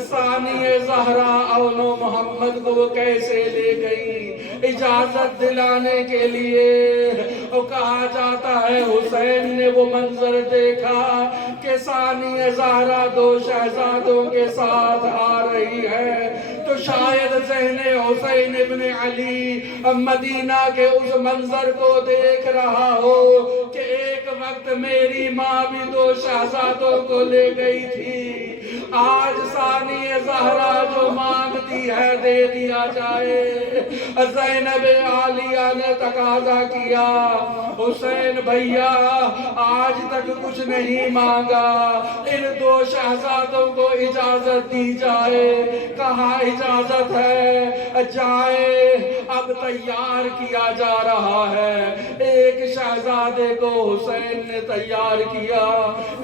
ثانی زہرا اون محمد کو کیسے لے گئی اجازت دلانے کے لیے، اور کہا جاتا ہے حسین نے وہ منظر دیکھا کہ ثانی زہرا دو شہزادوں کے ساتھ آ رہی ہے، تو شاید ذہن حسین ابن علی مدینہ کے اس منظر کو دیکھ رہا ہو کہ ایک وقت میری ماں بھی دو شہزادوں کو لے گئی تھی، آج ثانی زہرا جو مانگتی ہے دے دیا جائے۔ زینب عالیہ نے تقاضا کیا، حسین بھیا آج تک کچھ نہیں مانگا، ان دو شہزادوں کو اجازت دی جائے۔ کہا اجازت ہے، جائے، اب تیار کیا جا رہا ہے۔ ایک شہزادے کو حسین نے تیار کیا،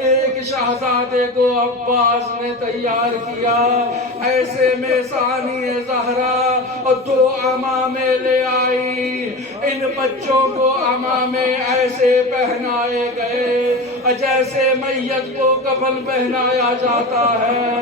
ایک شہزادے کو عباس نے تیار کیا، ایسے میں ثانی زہرا اور دو عمامے لے آئی۔ ان بچوں کو عمامے ایسے پہنائے گئے جیسے میت کو کفن پہنایا جاتا ہے۔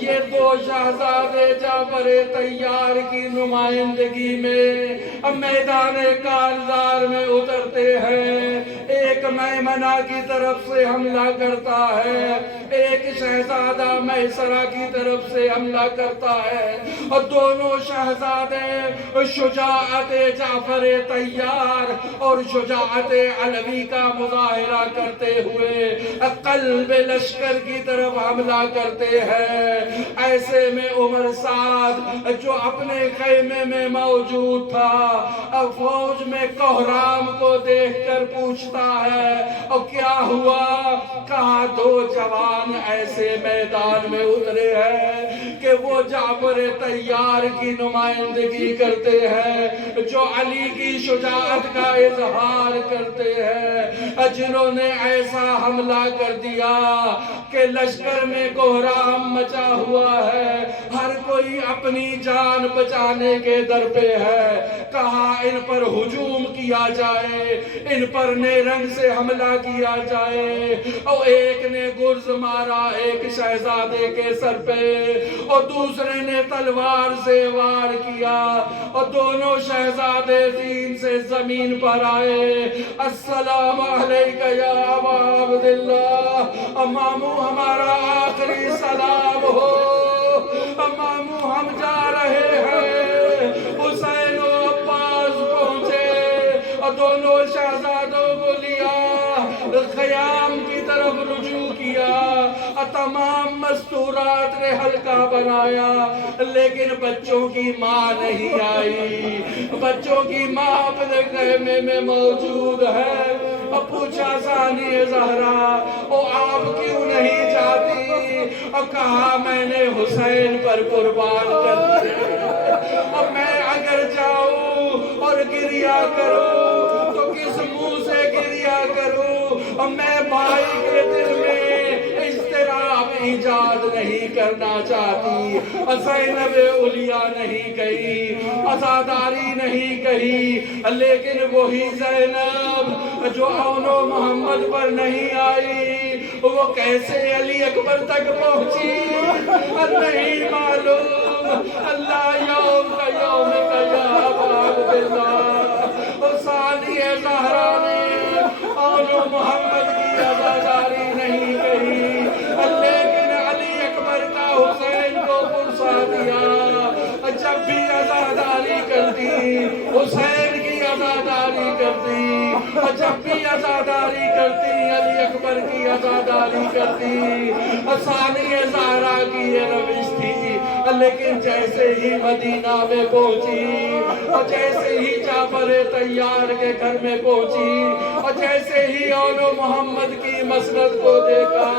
یہ دو شہزادے جعفر طیار کی نمائندگی میں میدان کارزار میں اترتے ہیں۔ ایک میمنہ کی طرف سے حملہ کرتا ہے، ایک شہزادہ میسرہ کی طرف سے حملہ کرتا ہے، اور دونوں شہزادے شجاعت جعفر طیار اور شجاعت علوی کا مظاہرہ کرتے ہوئے قلب لشکر کی طرف حملہ کرتے ہیں۔ ایسے میں عمر سعد جو اپنے خیمے میں موجود تھا فوج میں کوہرام کو دیکھ کر پوچھتا ہے اور کیا ہوا؟ کہا دو جوان ایسے میدان میں اترے ہیں کہ وہ جعفر طیار کی نمائندگی کرتے ہیں، جو علی کی شجاعت کا اظہار کرتے ہیں، جنہوں نے ایسا حملہ کر دیا کہ لشکر میں کوہرام مچا ہوا ہے، ہر کوئی اپنی جان بچانے کے در پہ ہے۔ کہا ان پر ہجوم کیا جائے، ان پر نیرنگ سے حملہ کیا جائے، اور ایک نے گرز مارا ایک شہزادے کے سر پہ، اور دوسرے نے تلوار سے وار کیا، اور دونوں شہزادے زین سے زمین پر آئے۔ السلام علیکہ یا ابا عبداللہ، ماموں ہمارا آخری سلام ہو، ماموں ہم جا رہے ہیں۔ حسین و عباس پہنچے اور دونوں شہزادوں کو لیا، خیام کی طرف رجوع کیا، تمام مستورات نے حلقہ بنایا، لیکن بچوں کی ماں نہیں آئی۔ بچوں کی ماں اپنے خیمے میں موجود ہے۔ اور پوچھا ثانی زہرا آپ کیوں نہیں جاتی؟ اور کہا میں نے حسین پر قربان کر دیا، اور میں اگر جاؤں اور گریا کروں تو کس منہ سے گریا کروں، اور میں بھائی کے دل میں اضطراب ایجاد نہیں کرنا چاہتی۔ زینب علیہ نہیں کہی، عزاداری نہیں کہی، لیکن وہی زینب جو اون محمد پر نہیں آئی وہ کیسے علی اکبر تک پہنچی نہیں معلوم۔ اللہ یوم کا یوم کا یا ابا عبداللہ، ثانی زہرا نے اون محمد کی عزاداری نہیں کہی، لیکن علی اکبر کا حسین کو پرسا دیا۔ جب بھی عزاداری کرتی حسین کی عزاداری کرتی، جب بھی عزاداری کرتی علی اکبر کی عزاداری کرتی۔ ثانی زہرا کی یہ روش تھی، لیکن جیسے ہی مدینہ میں پہنچی اور جیسے ہی جعفر طیار کے گھر میں پہنچی اور جیسے ہی اولو محمد کی مسند کو دیکھا